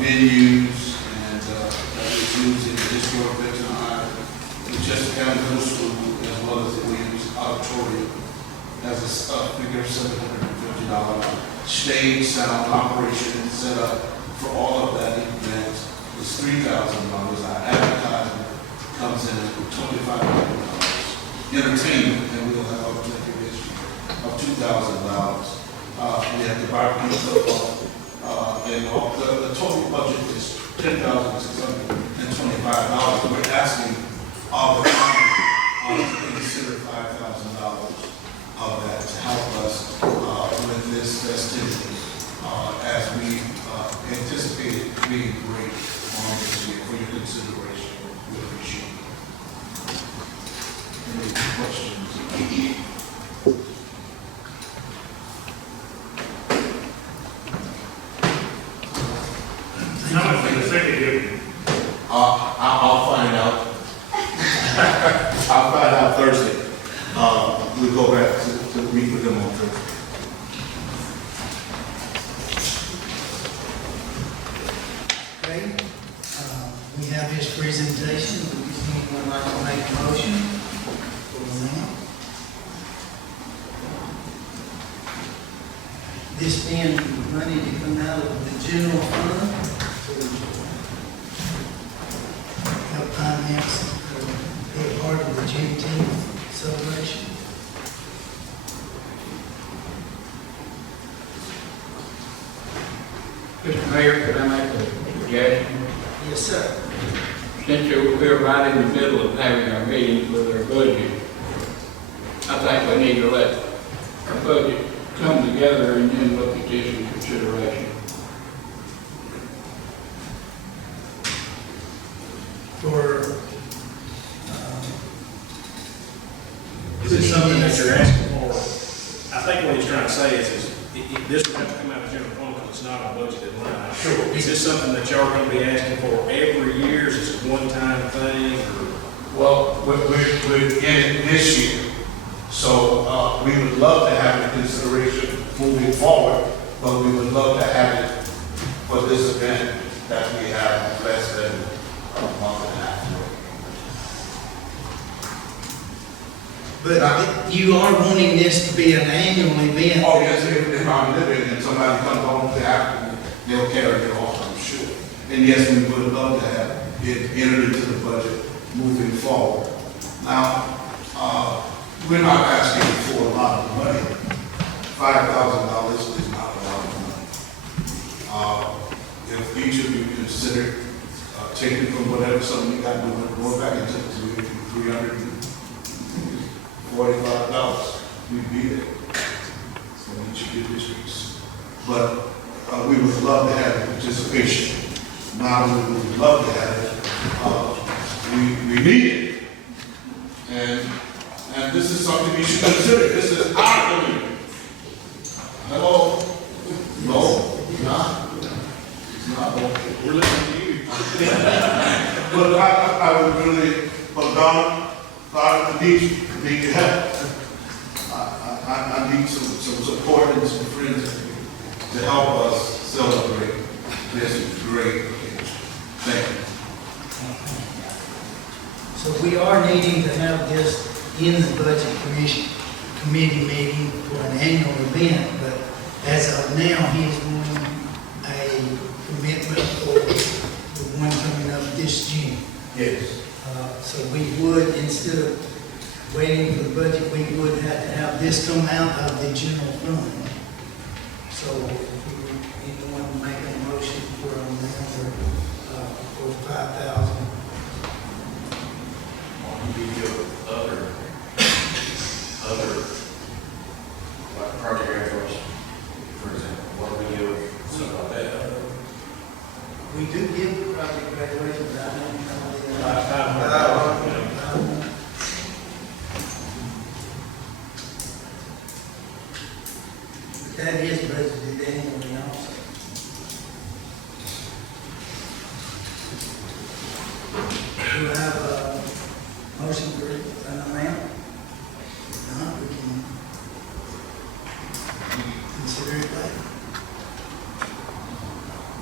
venues and that was used in the historic Pequignot, the Chester County Middle School, as well as the Williams Auditorium, as a figure of $750. Stage, sound, operation, set up for all of that event is $3,000. Our advertising comes in at $2,500. Entertainment, and we'll have a executive of $2,000. We have the barbecue football, and the total budget is $10,625. We're asking all the county to consider $5,000 of that to help us with this festivity as we anticipate it being great on this year. For your consideration, we appreciate it. Any questions? How much for the second year? I'll find out. I'll find out Thursday. We'll go back to meet with them on Thursday. Okay, we have his presentation. Would anyone like to make a motion for that? This being money to come out of the general fund to help finance a part of the Juneteenth celebration. Mr. Mayor, could I make a suggestion? Yes, sir. Since we're right in the middle of having our meetings with our budget, I think we need to let our budget come together and then look at this in consideration. For, Is it something that you're asking for? I think what he's trying to say is this would have to come out of general fund because it's not a budgeted line. Sure. Is this something that y'all are going to be asking for every year? Is this a one-time thing? Well, we're in it this year, so we would love to have it in consideration moving forward, but we would love to have it for this event that we have less than a month and a half. but you are wanting this to be an annual event. Oh, yes, if I'm living and somebody comes home to Africa, they'll carry it off, I'm sure. And yes, we would love to have it entered into the budget moving forward. Now, we're not asking for a lot of money. $5,000 is not a lot of money. If each of you consider taking from whatever something you got doing, going back into the $345, we'd be there from each of your districts. But we would love to have participation. Not only would we love to have it, we need it. And this is something we should consider. This is our community. Hello? No, it's not. It's not. We're listening to you. But I would really, but Donna, I need your help. I need some support and some friends to help us celebrate this great occasion. Thank you. So we are needing to have this in the budget committee meeting for an annual event, but as of now, he's wanting a commitment for the one coming up this June. Yes. So we would, instead of waiting for the budget, we would have to have this come out of the general fund. So if anyone make a motion for an amount for 5,000. Do you give other, like project graduation, for example, what do we give, something like that? We do give project graduation, but I don't know. That is budgeted annually also. Do I have a motion for an amount? If not, we can consider it later.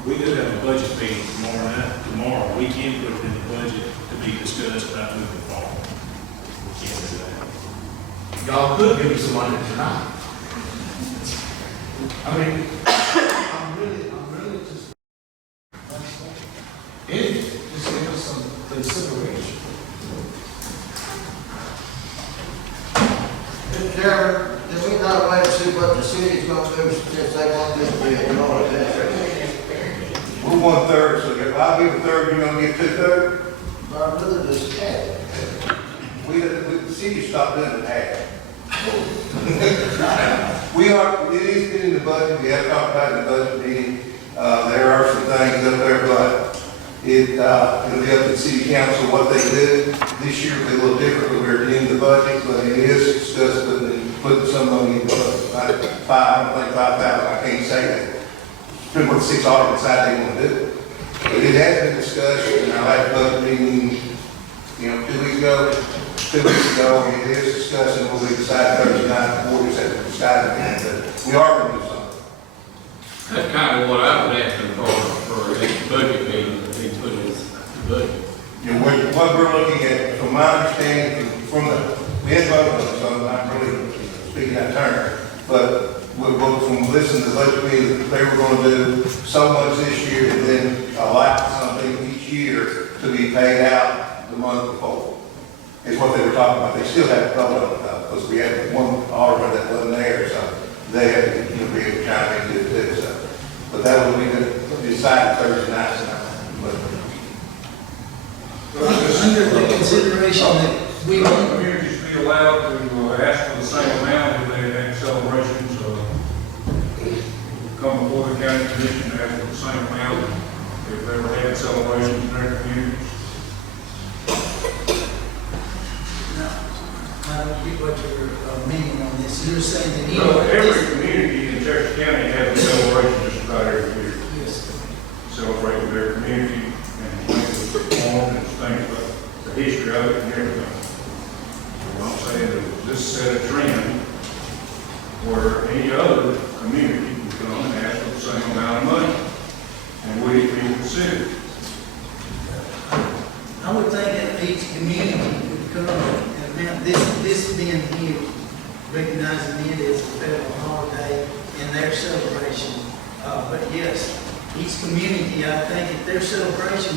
We do have a budget meeting tomorrow. We can put it in the budget to be discussed about moving forward. We can do that. Y'all could give me some money tonight. I mean, I'm really just, just give us some consideration. Mr. Chairman, did we not wait to see what the city's gonna do since they want this bid, you know what I'm saying? We're 1/3, so if I give a third, you're gonna get 2/3? I'd rather just add it. The city stopped doing half. It is in the budget, we have talked about it in the budget meeting. There are some things up there, but it'll be up to the city council what they do. This year will be a little different, because we're in the budget, but it is discussed putting some money in the budget. I think 5,000, I can't say that. Pretty much 6 already decided they want to do it. But it has been discussed in our last budget meeting, 2 weeks ago. 2 weeks ago, and it is discussed, and we'll be deciding Thursday night, before we set the decided, but we are going to do something. That's kind of what I was asking for a budget meeting, to be put in the budget. What we're looking at, from my understanding, we had voted on it, so I'm not really speaking that term, but from listening to the budget meeting, they were going to do so much this year, and then allow something each year to be paid out the month before. Is what they were talking about. They still have to vote on it though, because we had one auditor that wasn't there, so they had to, be able to chime in and do it, so. But that will be decided Thursday night, Under the consideration that we Will want, communities be allowed to ask for the same amount if they had celebrations, come before the county commission and ask for the same amount if they ever had celebrations in their communities? I don't get what you're meaning on this. You're saying that Well, every community in Chester County has a celebration just about every year. Yes. Celebrate with their community and things that perform and things about the history of it and everything. So I'm saying that this set a trend where any other community can come and ask for the same amount of money, and would it be considered? I would think that each community would come and now this being here, recognizing it as a federal holiday in their celebration. But yes, each community, I think, if their celebration,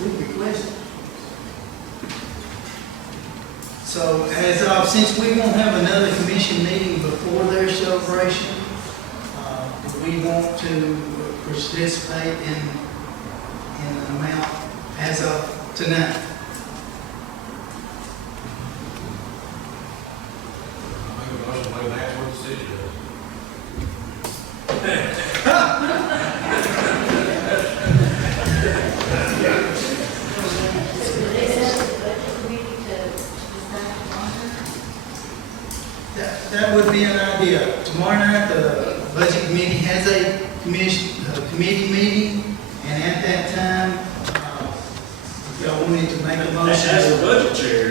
we request it. So since we won't have another commission meeting before their celebration, do we want to participate in an amount as of tonight? that would be an idea. Tomorrow night, the budget committee has a committee meeting, and at that time, if y'all wanted to make a motion. As a budget chair,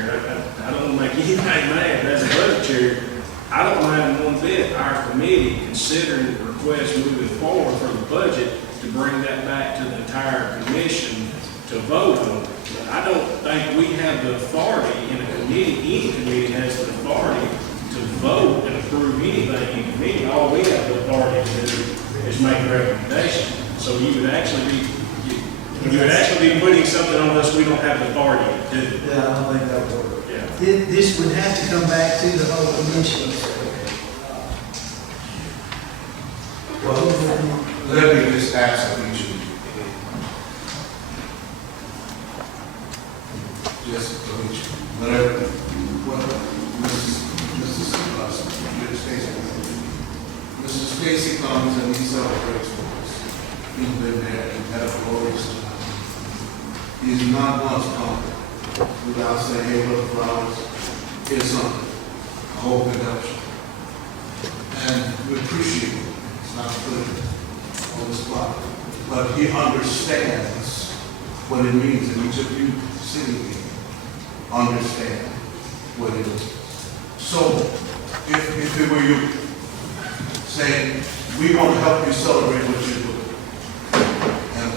I don't want to make anybody mad, as a budget chair, I don't mind one bit our committee considering the request moving forward for the budget to bring that back to the entire commission to vote on it. But I don't think we have the authority in a committee, any committee has the authority to vote and approve anything in committee. All we have the authority to do is make a recommendation. So you would actually be putting something on us we don't have the authority to do. Yeah, I don't think that would work. Yeah. This would have to come back to the whole commission. Well, let me just ask each of you. Just whatever, Mrs. Stacy comes and he celebrates for us. He's been there and had a glorious time. He's not once come without saying, hey, look, flowers, here's something. I hope it helps you. And we appreciate it. It's not put on the spot. But he understands what it means, and each of you sitting here understand what it is. So, if it were you saying, we want to help you celebrate what you're doing, and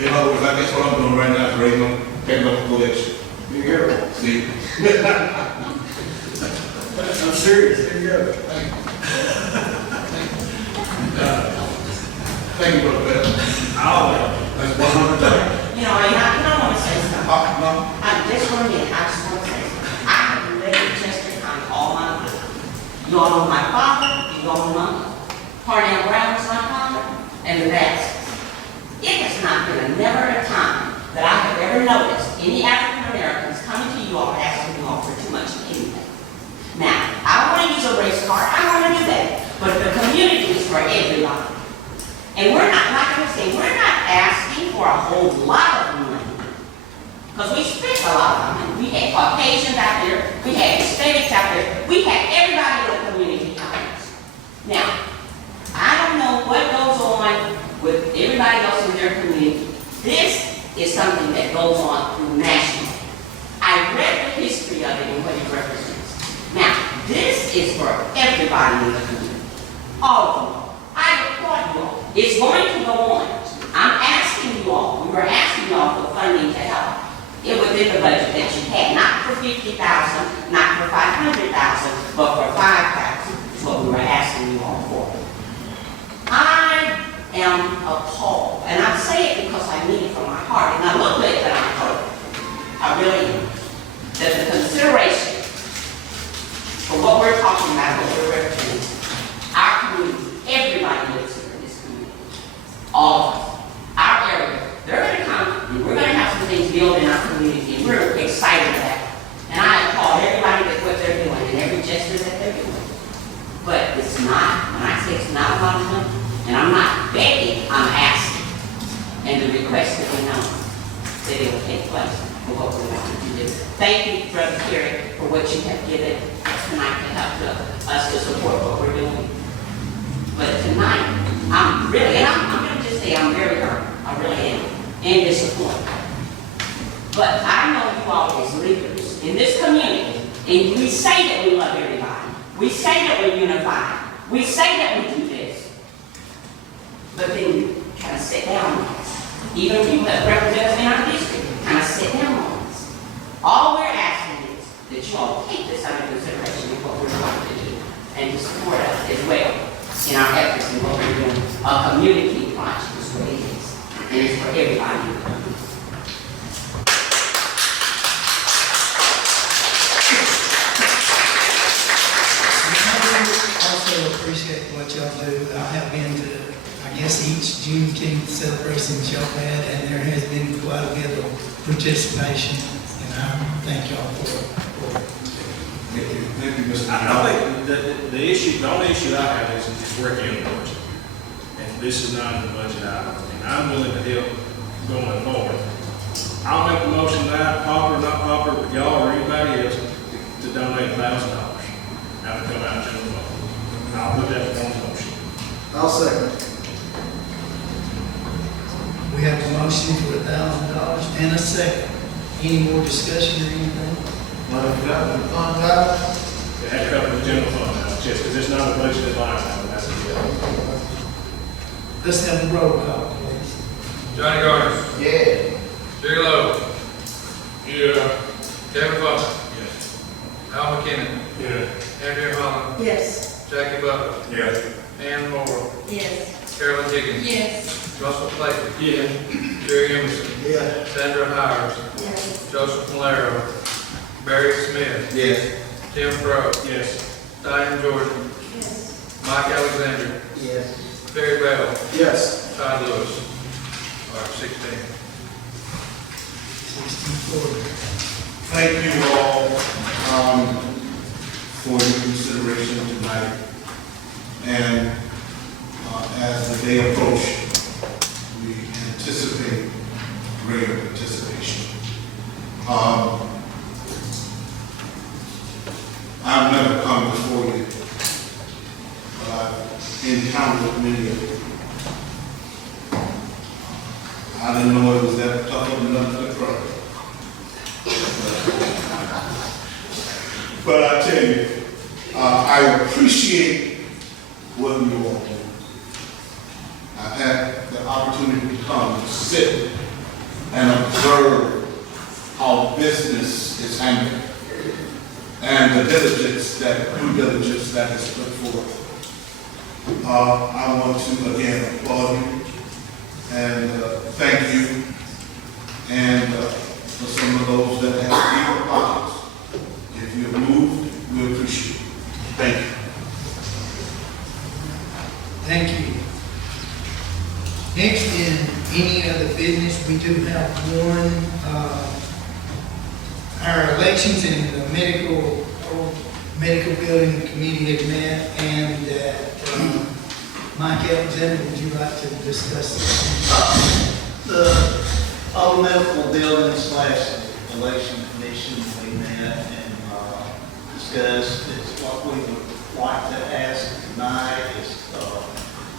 in other words, I guess what I'm doing right now is picking up a collection. You hear it? See? I'm serious, there you go. Thank you, Brother Bell. That's $100. You know, I want to say something. No. I just want to say something. I have lived in Chester County all my life. You all know my father, you all know my mother. Parnell Brown was my father, and the rest. It has not been never a time that I have ever noticed any African Americans coming to you all asking you all for too much of anything. Now, I want to use a race card, I want to do that, but the community is for everybody. And we're not, like I was saying, we're not asking for a whole lot of money. Because we spent a lot of money. We had Caucasians out there, we had Hispanics out there, we had everybody in the community out there. Now, I don't know what goes on with everybody else in their community. This is something that goes on through national. I read the history of it and what it represents. Now, this is for everybody in the community. All of you. I applaud you all. It's going to go on. I'm asking you all, we were asking you all for funding to help. It was in the budget that you had, not for $50,000, not for $500,000, but for $5,000 is what we were asking you all for. I am appalled, and I say it because I mean it from my heart, and I look at it that I'm hurt. I really am. That the consideration for what we're talking about, what we're representing, our community, everybody lives here in this community. All of us. Our area. They're going to come, and we're going to have some things built in our community, and we're excited about it. And I applaud everybody with what they're doing, and every gesture that they're doing. But it's not, when I say it's not a lot of money, and I'm not begging, I'm asking. And the request that we know that it will take place for what we want to do. Thank you, Brother Kerry, for what you have given tonight to help us to support what we're doing. But tonight, I'm really, and I'm going to just say I'm very hurt. I really am. And disappointed. But I know you all as leaders in this community, and we say that we love everybody. We say that we're unified. We say that we do this. But then you kind of sit down on us. Even people that represent us in our district kind of sit down on us. All we're asking is that you all take this under consideration in what we're trying to do and to support us as well in our efforts in what we're doing. A community project is what it is. And it's for everybody. I also appreciate what y'all do. I have been to, I guess, each Juneteenth celebration that y'all had, and there has been quite a bit of participation, and I thank y'all for it. Thank you, Mr. I think the issue, the only issue I have is working in the budget. And this is not in the budget item. And I'm willing to help going forward. I'll make a motion that, pauper or not pauper, with y'all or anybody else, to donate $1,000. have to come out of general fund. I'll put that on the motion. I'll second. We have a motion for $1,000 and a second. Any more discussion or anything? It had to come from the general fund now, just because it's not a budgeted line item, that's the deal. Let's have a roll call, please. Johnny Garner. Yeah. Jerry Lowe. Yeah. Kevin Butler. Yes. Al McKinnon. Yeah. Andrea Holland. Yes. Jackie Butler. Yes. Ann Moore. Yes. Carolyn Higgins. Yes. Russell Clayton. Yeah. Jerry Emerson. Yeah. Sandra Hires. Yes. Joseph Malaro. Barry Smith. Yes. Tim Crow. Yes. Diane Jordan. Yes. Mike Alexander. Yes. Barry Bell. Yes. Todd Lewis. All right, 16. 64. Thank you all for your consideration tonight. And as the day approaches, we anticipate greater participation. I've never come before you, but I've encountered many of you. I didn't know it was that tough of another problem. But I tell you, I appreciate what you all do. I've had the opportunity to come and sit and observe how business is handled and the diligence that is put forth. I want to again applaud you and thank you, and for some of those that have deep pockets. If you've moved, we appreciate it. Thank you. Thank you. Next, in any other business, we do have one, our elections in the medical building committee had met, and Mike Alexander, would you like to discuss this? All medical building / election commission, we met and discussed is what we would like to ask tonight is,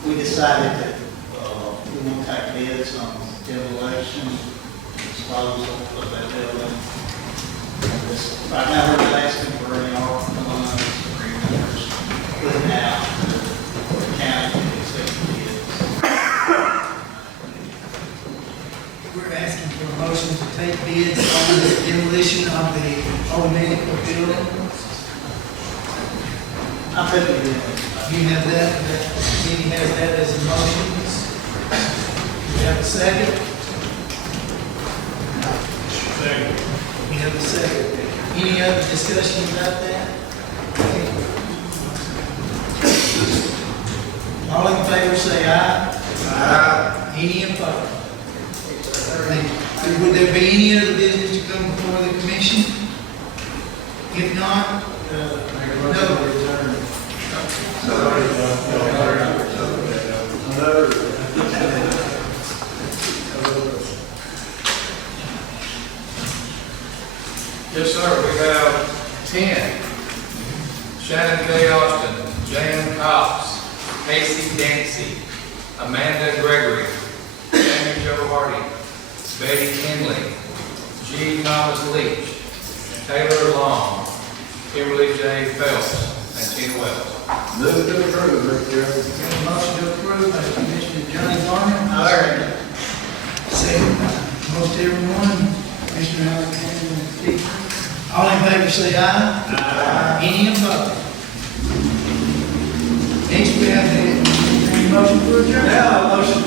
we decided that we want to take bids on demolition, disposal of that building. Right now, we're just asking for any ARPA funds or any numbers put out to the county to accept bids. We're asking for a motion to take bids on the demolition of the old medical building. I put it in. You have that, the committee has that as a motion. We have a second? Second. We have a second. Any other discussion about that? All in favor say aye. Aye. Any opposed? Thank you. Would there be any other business to come before the commission? If not, no. Yes, sir. We have 10. Shannon K. Austin, Jan Cox, Casey Dancy, Amanda Gregory, Jamie Joe Hardy, Betty Kinley, G. Thomas Leach, Taylor Long, Kimberly J. Phelps, and Tina Wells. Move to approve, Rick Gerald. Motion to approve by Commissioner Johnny Garner. Second by most everyone, Commissioner Alexander and Steve. All in favor say aye. Aye. Any opposed? Next we have the motion for adjournment. Motion.